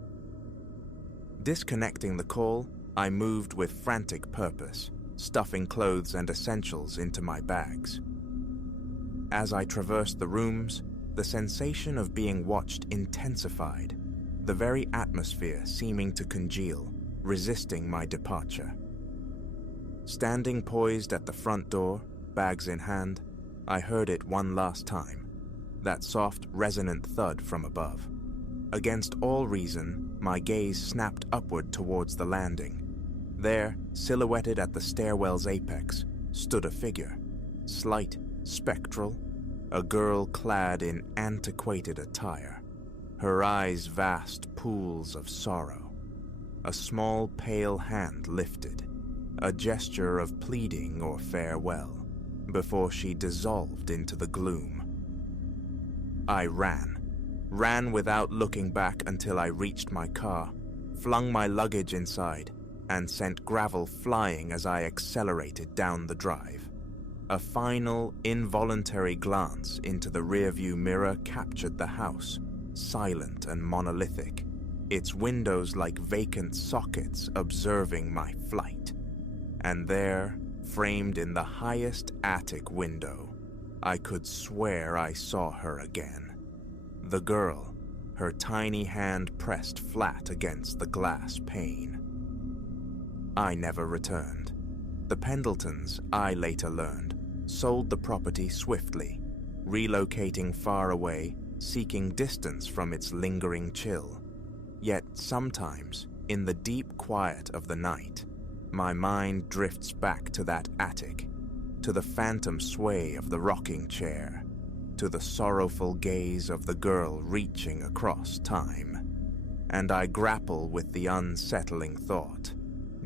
Disconnecting the call, I moved with frantic purpose, stuffing clothes and essentials into my bags. As I traversed the rooms, the sensation of being watched intensified, the very atmosphere seeming to congeal, resisting my departure. Standing poised at the front door, bags in hand, I heard it one last time, that soft, resonant thud from above. Against all reason, my gaze snapped upward towards the landing. There, silhouetted at the stairwell's apex, stood a figure, slight, spectral, a girl clad in antiquated attire, her eyes vast pools of sorrow. A small, pale hand lifted, a gesture of pleading or farewell, before she dissolved into the gloom. I ran without looking back until I reached my car, flung my luggage inside, and sent gravel flying as I accelerated down the drive. A final, involuntary glance into the rearview mirror captured the house, silent and monolithic, its windows like vacant sockets observing my flight. And there, framed in the highest attic window, I could swear I saw her again. The girl, her tiny hand pressed flat against the glass pane. I never returned. The Pendletons, I later learned, sold the property swiftly, relocating far away, seeking distance from its lingering chill. Yet sometimes, in the deep quiet of the night, my mind drifts back to that attic, to the phantom sway of the rocking chair, to the sorrowful gaze of the girl reaching across time. And I grapple with the unsettling thought,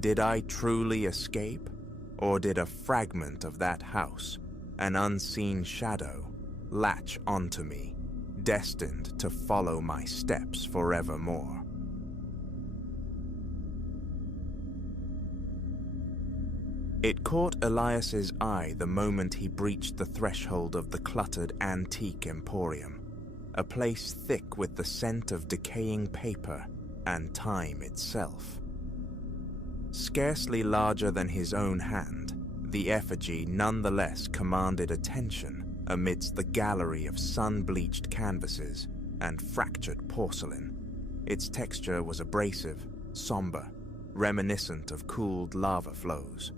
did I truly escape, or did a fragment of that house, an unseen shadow, latch onto me, destined to follow my steps forevermore? It caught Elias's eye the moment he breached the threshold of the cluttered antique emporium, a place thick with the scent of decaying paper and time itself. Scarcely larger than his own hand, the effigy nonetheless commanded attention amidst the gallery of sun-bleached canvases and fractured porcelain. Its texture was abrasive, somber, reminiscent of cooled lava flows.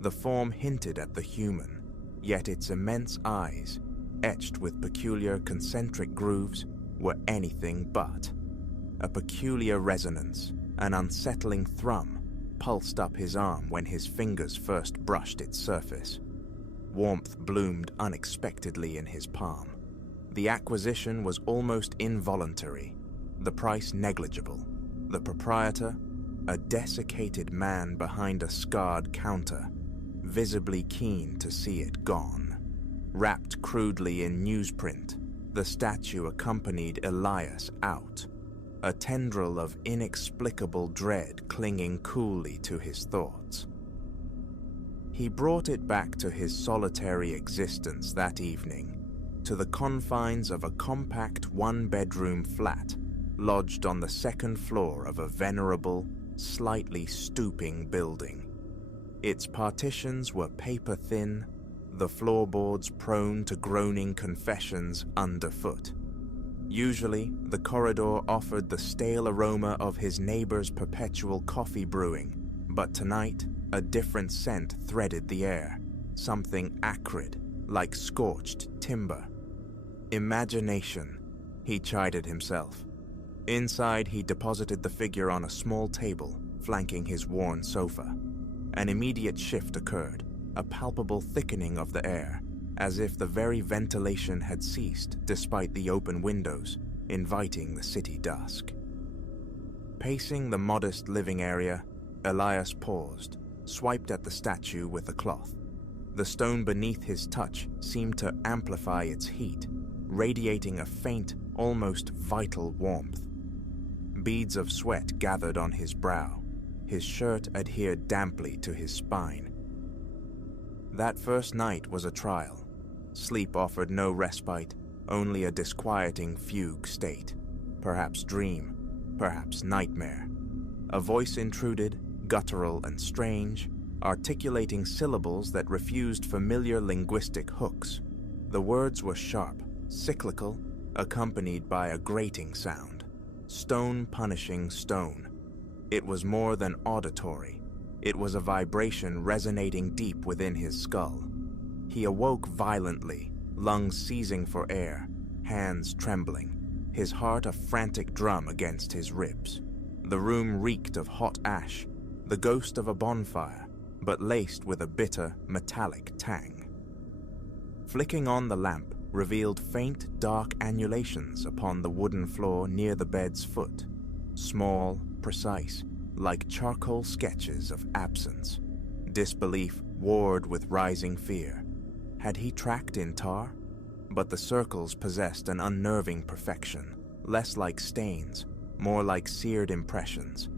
The form hinted at the human, yet its immense eyes, etched with peculiar concentric grooves, were anything but. A peculiar resonance, an unsettling thrum, pulsed up his arm when his fingers first brushed its surface. Warmth bloomed unexpectedly in his palm. The acquisition was almost involuntary, the price negligible. The proprietor, a desiccated man behind a scarred counter, visibly keen to see it gone. Wrapped crudely in newsprint, the statue accompanied Elias out, a tendril of inexplicable dread clinging coolly to his thoughts. He brought it back to his solitary existence that evening, to the confines of a compact one-bedroom flat lodged on the second floor of a venerable, slightly stooping building. Its partitions were paper-thin, the floorboards prone to groaning confessions underfoot. Usually, the corridor offered the stale aroma of his neighbor's perpetual coffee brewing, but tonight, a different scent threaded the air, something acrid, like scorched timber. Imagination, he chided himself. Inside, he deposited the figure on a small table, flanking his worn sofa. An immediate shift occurred, a palpable thickening of the air, as if the very ventilation had ceased despite the open windows, inviting the city dusk. Pacing the modest living area, Elias paused, swiped at the statue with a cloth. The stone beneath his touch seemed to amplify its heat, radiating a faint, almost vital warmth. Beads of sweat gathered on his brow. His shirt adhered damply to his spine. That first night was a trial. Sleep offered no respite, only a disquieting fugue state. Perhaps dream, perhaps nightmare. A voice intruded, guttural and strange, articulating syllables that refused familiar linguistic hooks. The words were sharp, cyclical, accompanied by a grating sound. Stone punishing stone. It was more than auditory. It was a vibration resonating deep within his skull. He awoke violently, lungs seizing for air, hands trembling, his heart a frantic drum against his ribs. The room reeked of hot ash, the ghost of a bonfire, but laced with a bitter, metallic tang. Flicking on the lamp revealed faint, dark annulations upon the wooden floor near the bed's foot. Small, precise, like charcoal sketches of absence. Disbelief warred with rising fear. Had he tracked in tar? But the circles possessed an unnerving perfection, less like stains, more like seared impressions.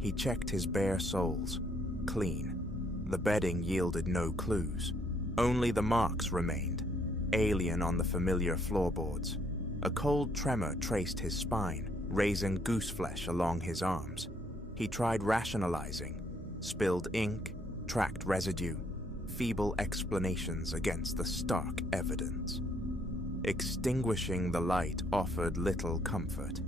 He checked his bare soles. Clean. The bedding yielded no clues. Only the marks remained, alien on the familiar floorboards. A cold tremor traced his spine, raising gooseflesh along his arms. He tried rationalizing, spilled ink, tracked residue, feeble explanations against the stark evidence. Extinguishing the light offered little comfort.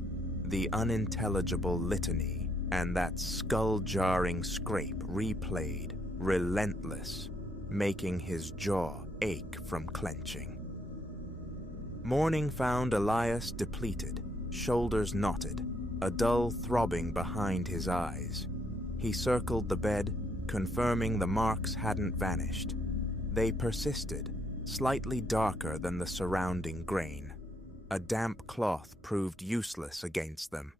The unintelligible litany and that skull-jarring scrape replayed, relentless, making his jaw ache from clenching. Morning found Elias depleted, shoulders knotted, a dull throbbing behind his eyes. He circled the bed, confirming the marks hadn't vanished. They persisted, slightly darker than the surrounding grain. A damp cloth proved useless against them.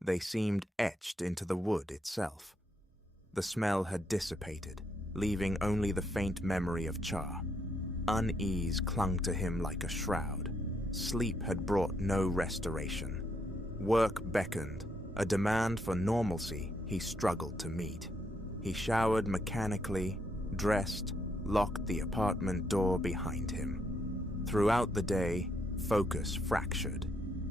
They seemed etched into the wood itself. The smell had dissipated, leaving only the faint memory of char. Unease clung to him like a shroud. Sleep had brought no restoration. Work beckoned, a demand for normalcy he struggled to meet. He showered mechanically, dressed, locked the apartment door behind him. Throughout the day, focus fractured.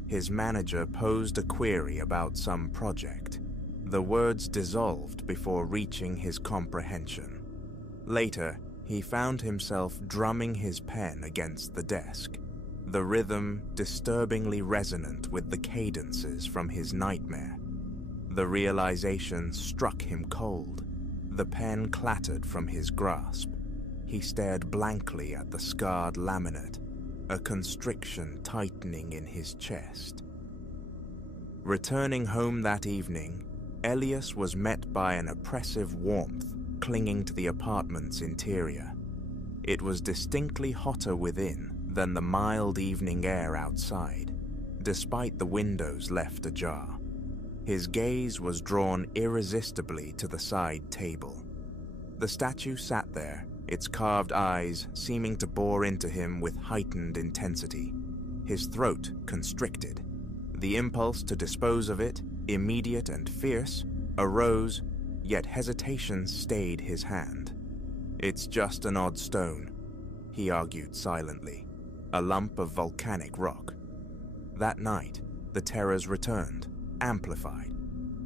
His manager posed a query about some project. The words dissolved before reaching his comprehension. Later, he found himself drumming his pen against the desk, the rhythm disturbingly resonant with the cadences from his nightmare. The realization struck him cold. The pen clattered from his grasp. He stared blankly at the scarred laminate, a constriction tightening in his chest. Returning home that evening, Elias was met by an oppressive warmth clinging to the apartment's interior. It was distinctly hotter within than the mild evening air outside, despite the windows left ajar. His gaze was drawn irresistibly to the side table. The statue sat there, its carved eyes seeming to bore into him with heightened intensity. His throat constricted. The impulse to dispose of it, immediate and fierce, arose, yet hesitation stayed his hand. "It's just an odd stone," he argued silently, a lump of volcanic rock. That night, the terrors returned, amplified.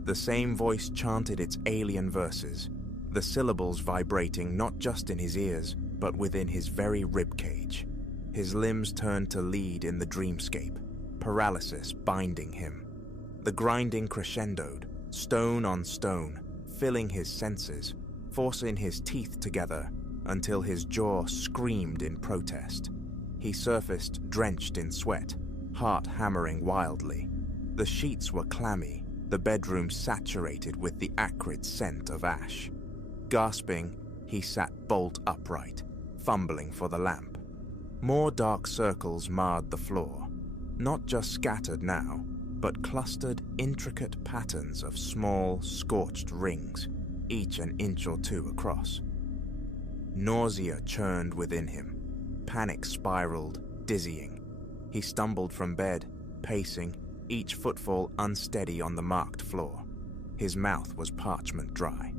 The same voice chanted its alien verses, the syllables vibrating not just in his ears, but within his very ribcage. His limbs turned to lead in the dreamscape, paralysis binding him. The grinding crescendoed, stone on stone, filling his senses, forcing his teeth together until his jaw screamed in protest. He surfaced drenched in sweat, heart hammering wildly. The sheets were clammy, the bedroom saturated with the acrid scent of ash. Gasping, he sat bolt upright, fumbling for the lamp. More dark circles marred the floor, not just scattered now, but clustered intricate patterns of small, scorched rings, each an inch or two across. Nausea churned within him. Panic spiraled, dizzying. He stumbled from bed, pacing, each footfall unsteady on the marked floor. His mouth was parchment dry.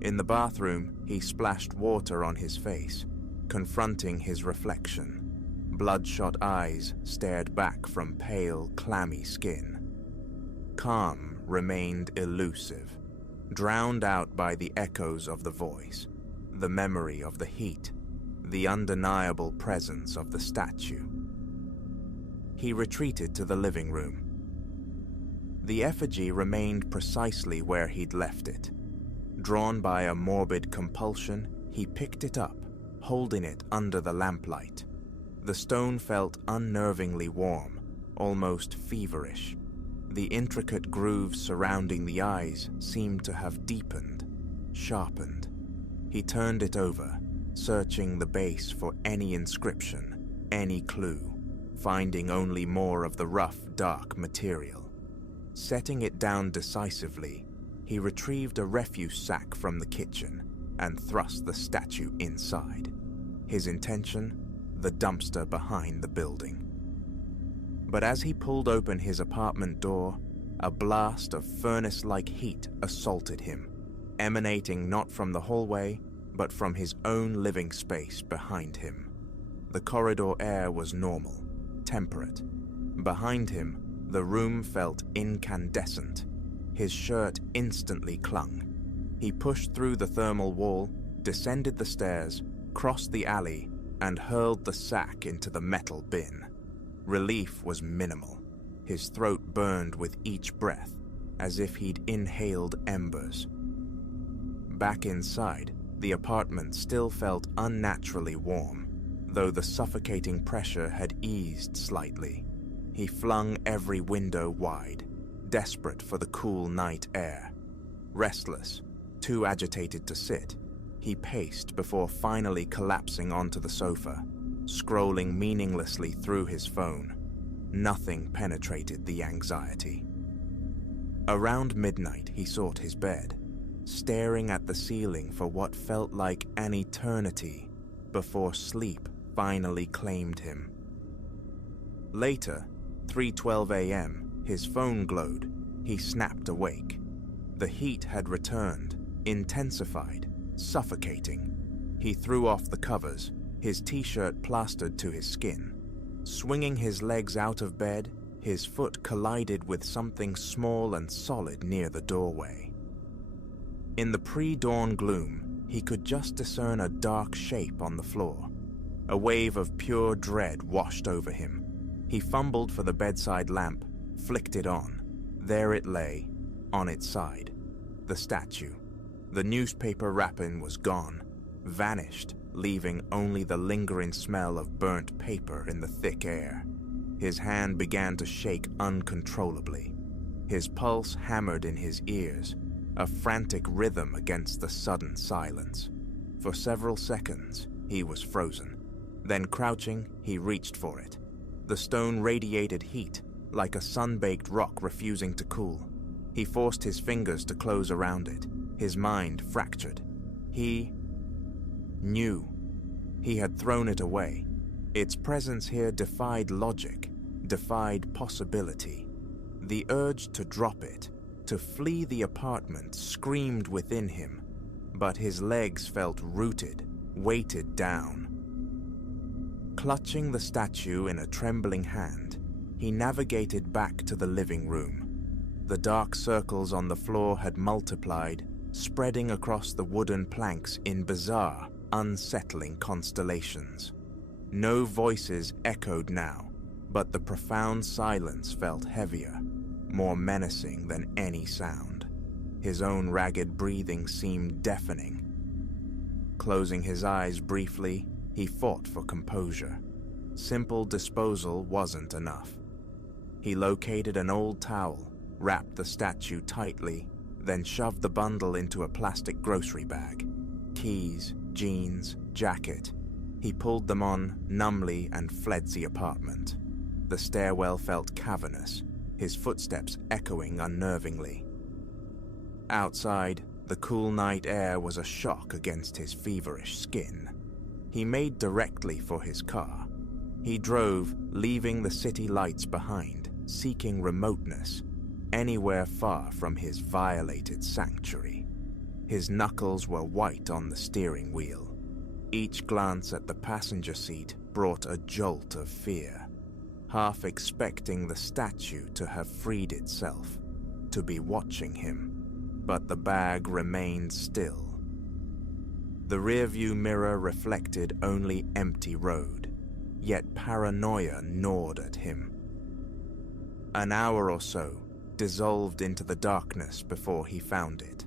In the bathroom, he splashed water on his face, confronting his reflection. Bloodshot eyes stared back from pale, clammy skin. Calm remained elusive, drowned out by the echoes of the voice, the memory of the heat, the undeniable presence of the statue. He retreated to the living room. The effigy remained precisely where he'd left it. Drawn by a morbid compulsion, he picked it up, holding it under the lamplight. The stone felt unnervingly warm, almost feverish. The intricate grooves surrounding the eyes seemed to have deepened, sharpened. He turned it over, searching the base for any inscription, any clue, finding only more of the rough, dark material. Setting it down decisively, he retrieved a refuse sack from the kitchen and thrust the statue inside. His intention? The dumpster behind the building. But as he pulled open his apartment door, a blast of furnace-like heat assaulted him, emanating not from the hallway, but from his own living space behind him. The corridor air was normal, temperate. Behind him, the room felt incandescent. His shirt instantly clung. He pushed through the thermal wall, descended the stairs, crossed the alley, and hurled the sack into the metal bin. Relief was minimal. His throat burned with each breath, as if he'd inhaled embers. Back inside, the apartment still felt unnaturally warm, though the suffocating pressure had eased slightly. He flung every window wide, desperate for the cool night air. Restless, too agitated to sit, he paced before finally collapsing onto the sofa, scrolling meaninglessly through his phone. Nothing penetrated the anxiety. Around midnight, he sought his bed, staring at the ceiling for what felt like an eternity before sleep finally claimed him. Later, 3:12 a.m., his phone glowed. He snapped awake. The heat had returned, intensified, suffocating. He threw off the covers, his t-shirt plastered to his skin. Swinging his legs out of bed, his foot collided with something small and solid near the doorway. In the pre-dawn gloom, he could just discern a dark shape on the floor. A wave of pure dread washed over him. He fumbled for the bedside lamp, flicked it on. There it lay, on its side. The statue. The newspaper wrapping was gone, vanished, leaving only the lingering smell of burnt paper in the thick air. His hand began to shake uncontrollably. His pulse hammered in his ears, a frantic rhythm against the sudden silence. For several seconds, he was frozen. Then crouching, he reached for it. The stone radiated heat, like a sun-baked rock refusing to cool. He forced his fingers to close around it, his mind fractured. He knew. He had thrown it away. Its presence here defied logic, defied possibility. The urge to drop it, to flee the apartment, screamed within him, but his legs felt rooted, weighted down. Clutching the statue in a trembling hand, he navigated back to the living room. The dark circles on the floor had multiplied, spreading across the wooden planks in bizarre, unsettling constellations. No voices echoed now, but the profound silence felt heavier, more menacing than any sound. His own ragged breathing seemed deafening. Closing his eyes briefly, he fought for composure. Simple disposal wasn't enough. He located an old towel, wrapped the statue tightly, then shoved the bundle into a plastic grocery bag. Keys, jeans, jacket. He pulled them on numbly and fled the apartment. The stairwell felt cavernous, his footsteps echoing unnervingly. Outside, the cool night air was a shock against his feverish skin. He made directly for his car. He drove, leaving the city lights behind, seeking remoteness, anywhere far from his violated sanctuary. His knuckles were white on the steering wheel. Each glance at the passenger seat brought a jolt of fear, half expecting the statue to have freed itself, to be watching him. But the bag remained still. The rearview mirror reflected only empty road, yet paranoia gnawed at him. An hour or so dissolved into the darkness before he found it,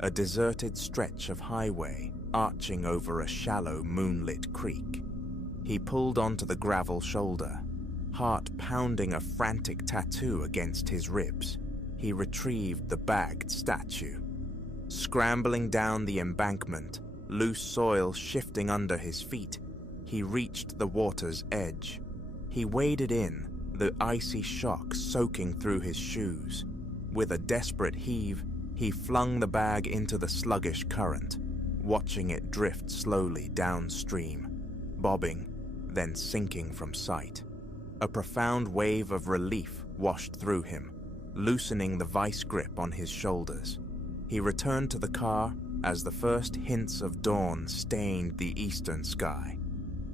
a deserted stretch of highway arching over a shallow moonlit creek. He pulled onto the gravel shoulder, heart pounding a frantic tattoo against his ribs. He retrieved the bagged statue. Scrambling down the embankment, loose soil shifting under his feet, he reached the water's edge. He waded in, the icy shock soaking through his shoes. With a desperate heave, he flung the bag into the sluggish current, watching it drift slowly downstream, bobbing, then sinking from sight. A profound wave of relief washed through him, loosening the vice grip on his shoulders. He returned to the car as the first hints of dawn stained the eastern sky.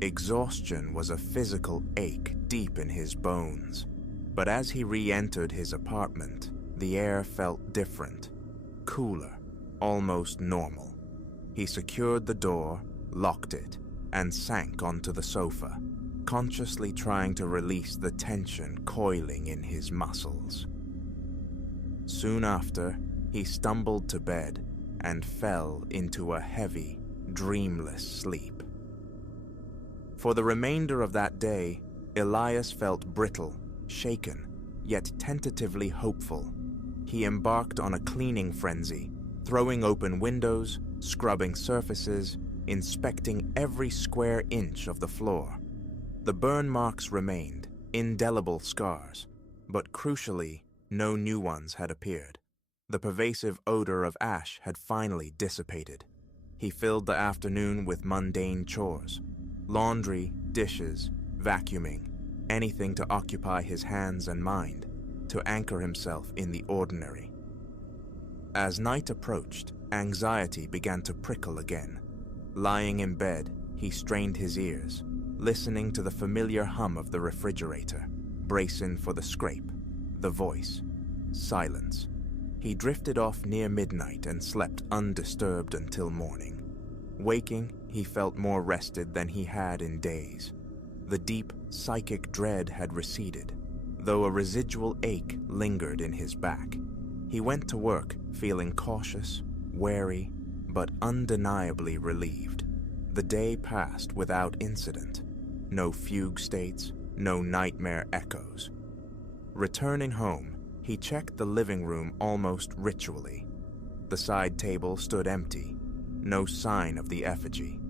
Exhaustion was a physical ache deep in his bones, but as he re-entered his apartment, the air felt different, cooler, almost normal. He secured the door, locked it, and sank onto the sofa, consciously trying to release the tension coiling in his muscles. Soon after, he stumbled to bed and fell into a heavy, dreamless sleep. For the remainder of that day, Elias felt brittle, shaken, yet tentatively hopeful. He embarked on a cleaning frenzy, throwing open windows, scrubbing surfaces, inspecting every square inch of the floor. The burn marks remained, indelible scars, but crucially, no new ones had appeared. The pervasive odor of ash had finally dissipated. He filled the afternoon with mundane chores: laundry, dishes, vacuuming, anything to occupy his hands and mind, to anchor himself in the ordinary. As night approached, anxiety began to prickle again. Lying in bed, he strained his ears, listening to the familiar hum of the refrigerator, bracing for the scrape, the voice, silence. He drifted off near midnight and slept undisturbed until morning. Waking, he felt more rested than he had in days. The deep, psychic dread had receded, though a residual ache lingered in his back. He went to work feeling cautious, wary, but undeniably relieved. The day passed without incident. No fugue states, no nightmare echoes. Returning home, he checked the living room almost ritually. The side table stood empty, no sign of the effigy.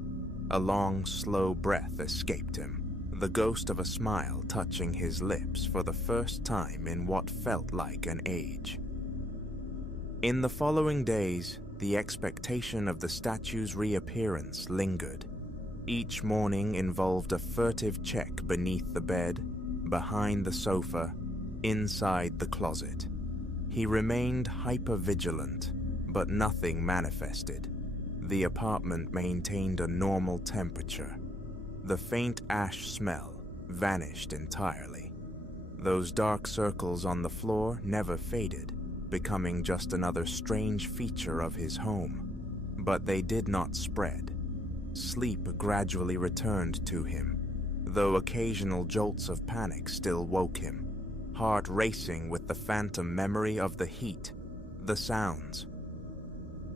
A long, slow breath escaped him, the ghost of a smile touching his lips for the first time in what felt like an age. In the following days, the expectation of the statue's reappearance lingered. Each morning involved a furtive check beneath the bed, behind the sofa, inside the closet. He remained hyper-vigilant, but nothing manifested. The apartment maintained a normal temperature. The faint ash smell vanished entirely. Those dark circles on the floor never faded, becoming just another strange feature of his home. But they did not spread. Sleep gradually returned to him, though occasional jolts of panic still woke him, heart racing with the phantom memory of the heat, the sounds.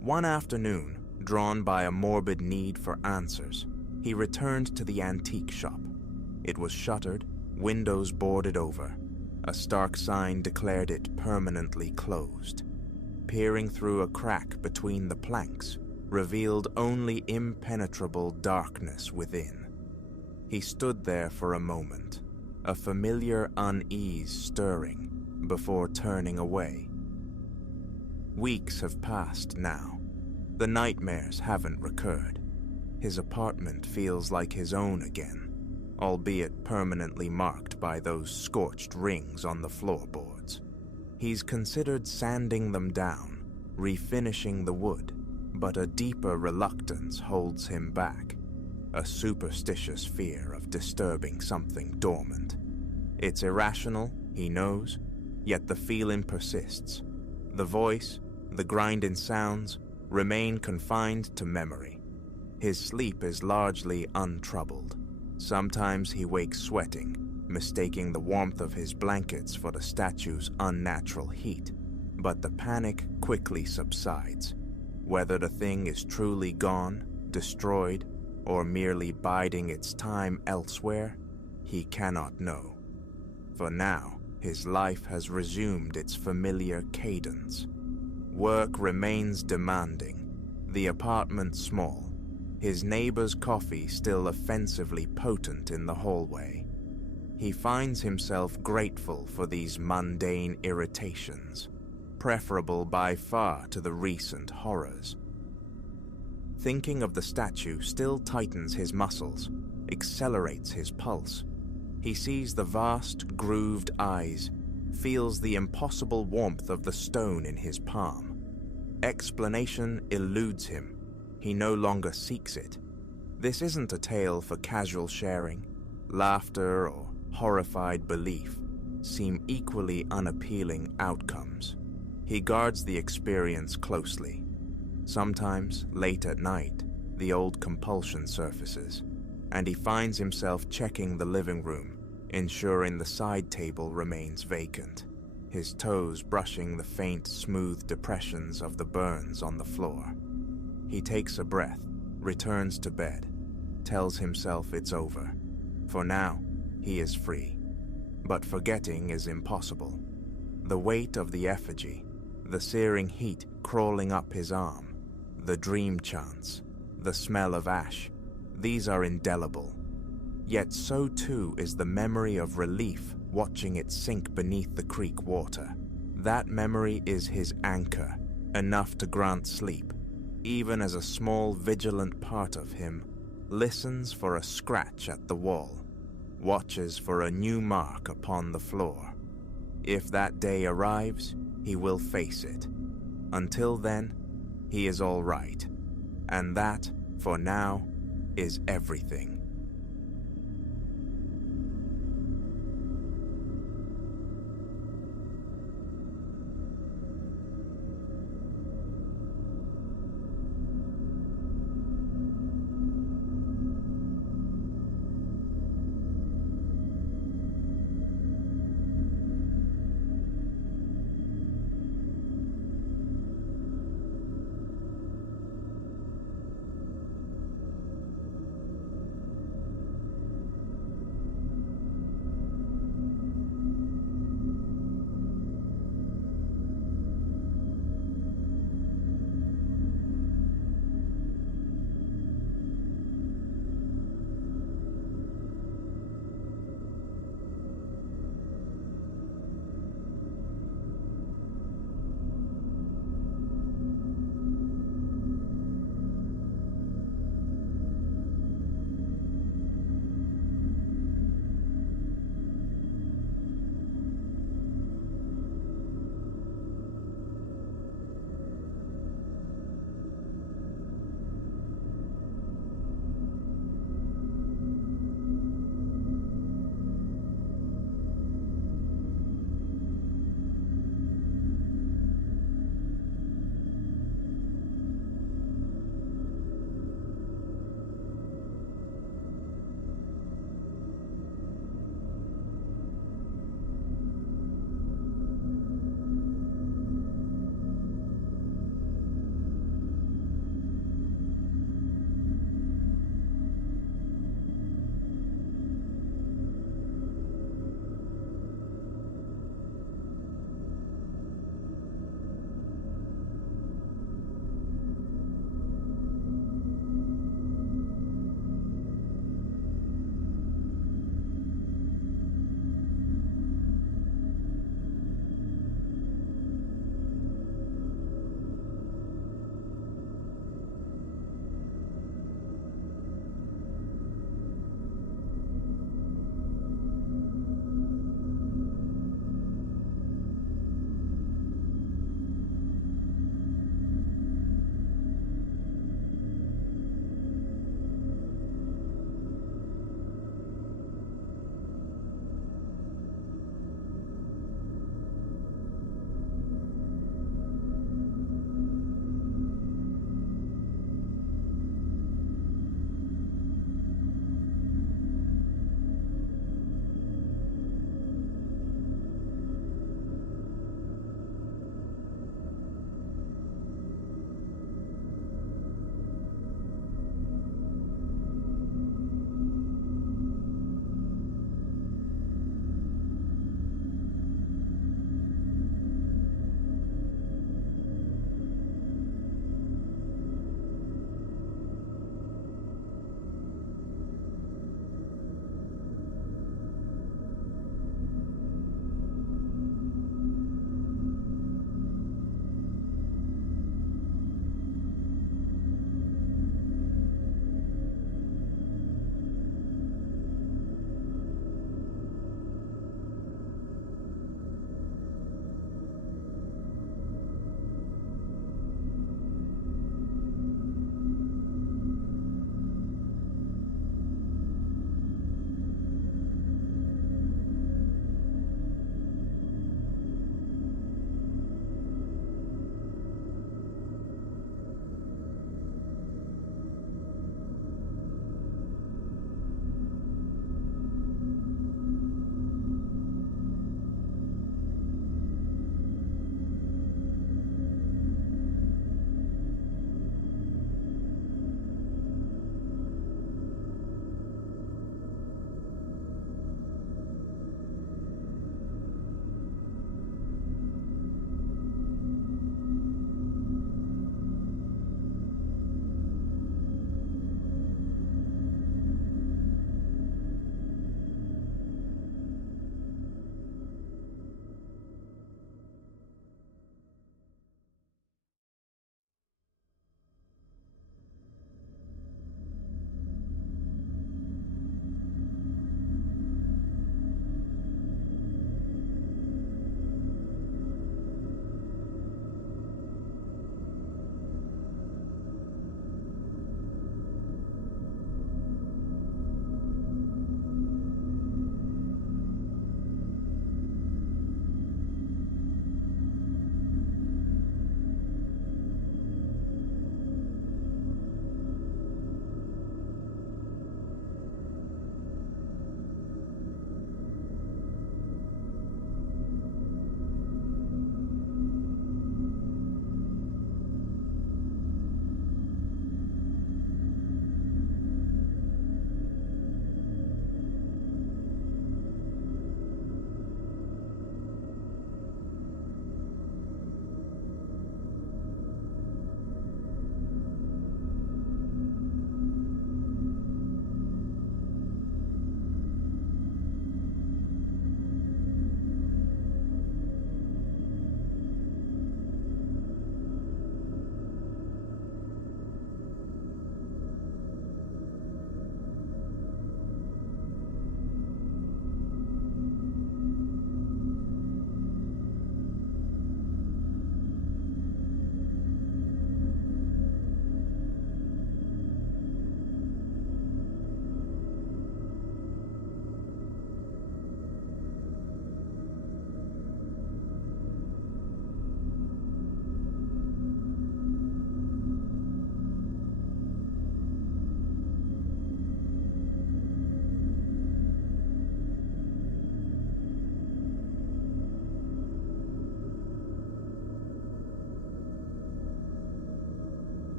One afternoon, drawn by a morbid need for answers, he returned to the antique shop. It was shuttered, windows boarded over. A stark sign declared it permanently closed. Peering through a crack between the planks revealed only impenetrable darkness within. He stood there for a moment, a familiar unease stirring, before turning away. Weeks have passed now. The nightmares haven't recurred. His apartment feels like his own again, albeit permanently marked by those scorched rings on the floorboards. He's considered sanding them down, refinishing the wood, but a deeper reluctance holds him back, a superstitious fear of disturbing something dormant. It's irrational, he knows, yet the feeling persists. The voice, the grinding sounds, remain confined to memory. His sleep is largely untroubled. Sometimes he wakes sweating, mistaking the warmth of his blankets for the statue's unnatural heat, but the panic quickly subsides. Whether the thing is truly gone, destroyed, or merely biding its time elsewhere, he cannot know. For now, his life has resumed its familiar cadence. Work remains demanding, the apartment small, his neighbor's coffee still offensively potent in the hallway. He finds himself grateful for these mundane irritations, preferable by far to the recent horrors. Thinking of the statue still tightens his muscles, accelerates his pulse. He sees the vast, grooved eyes, feels the impossible warmth of the stone in his palm. Explanation eludes him. He no longer seeks it. This isn't a tale for casual sharing. Laughter or horrified belief seem equally unappealing outcomes. He guards the experience closely. Sometimes, late at night, the old compulsion surfaces, and he finds himself checking the living room, ensuring the side table remains vacant. his toes brushing the faint, smooth depressions of the burns on the floor. He takes a breath, returns to bed, tells himself it's over. For now, he is free. But forgetting is impossible. The weight of the effigy, the searing heat crawling up his arm, the dream chants, the smell of ash, these are indelible. Yet so too is the memory of relief watching it sink beneath the creek water. That memory is his anchor, enough to grant sleep, even as a small vigilant part of him listens for a scratch at the wall, watches for a new mark upon the floor. If that day arrives, he will face it. Until then, he is all right. And that, for now, is everything.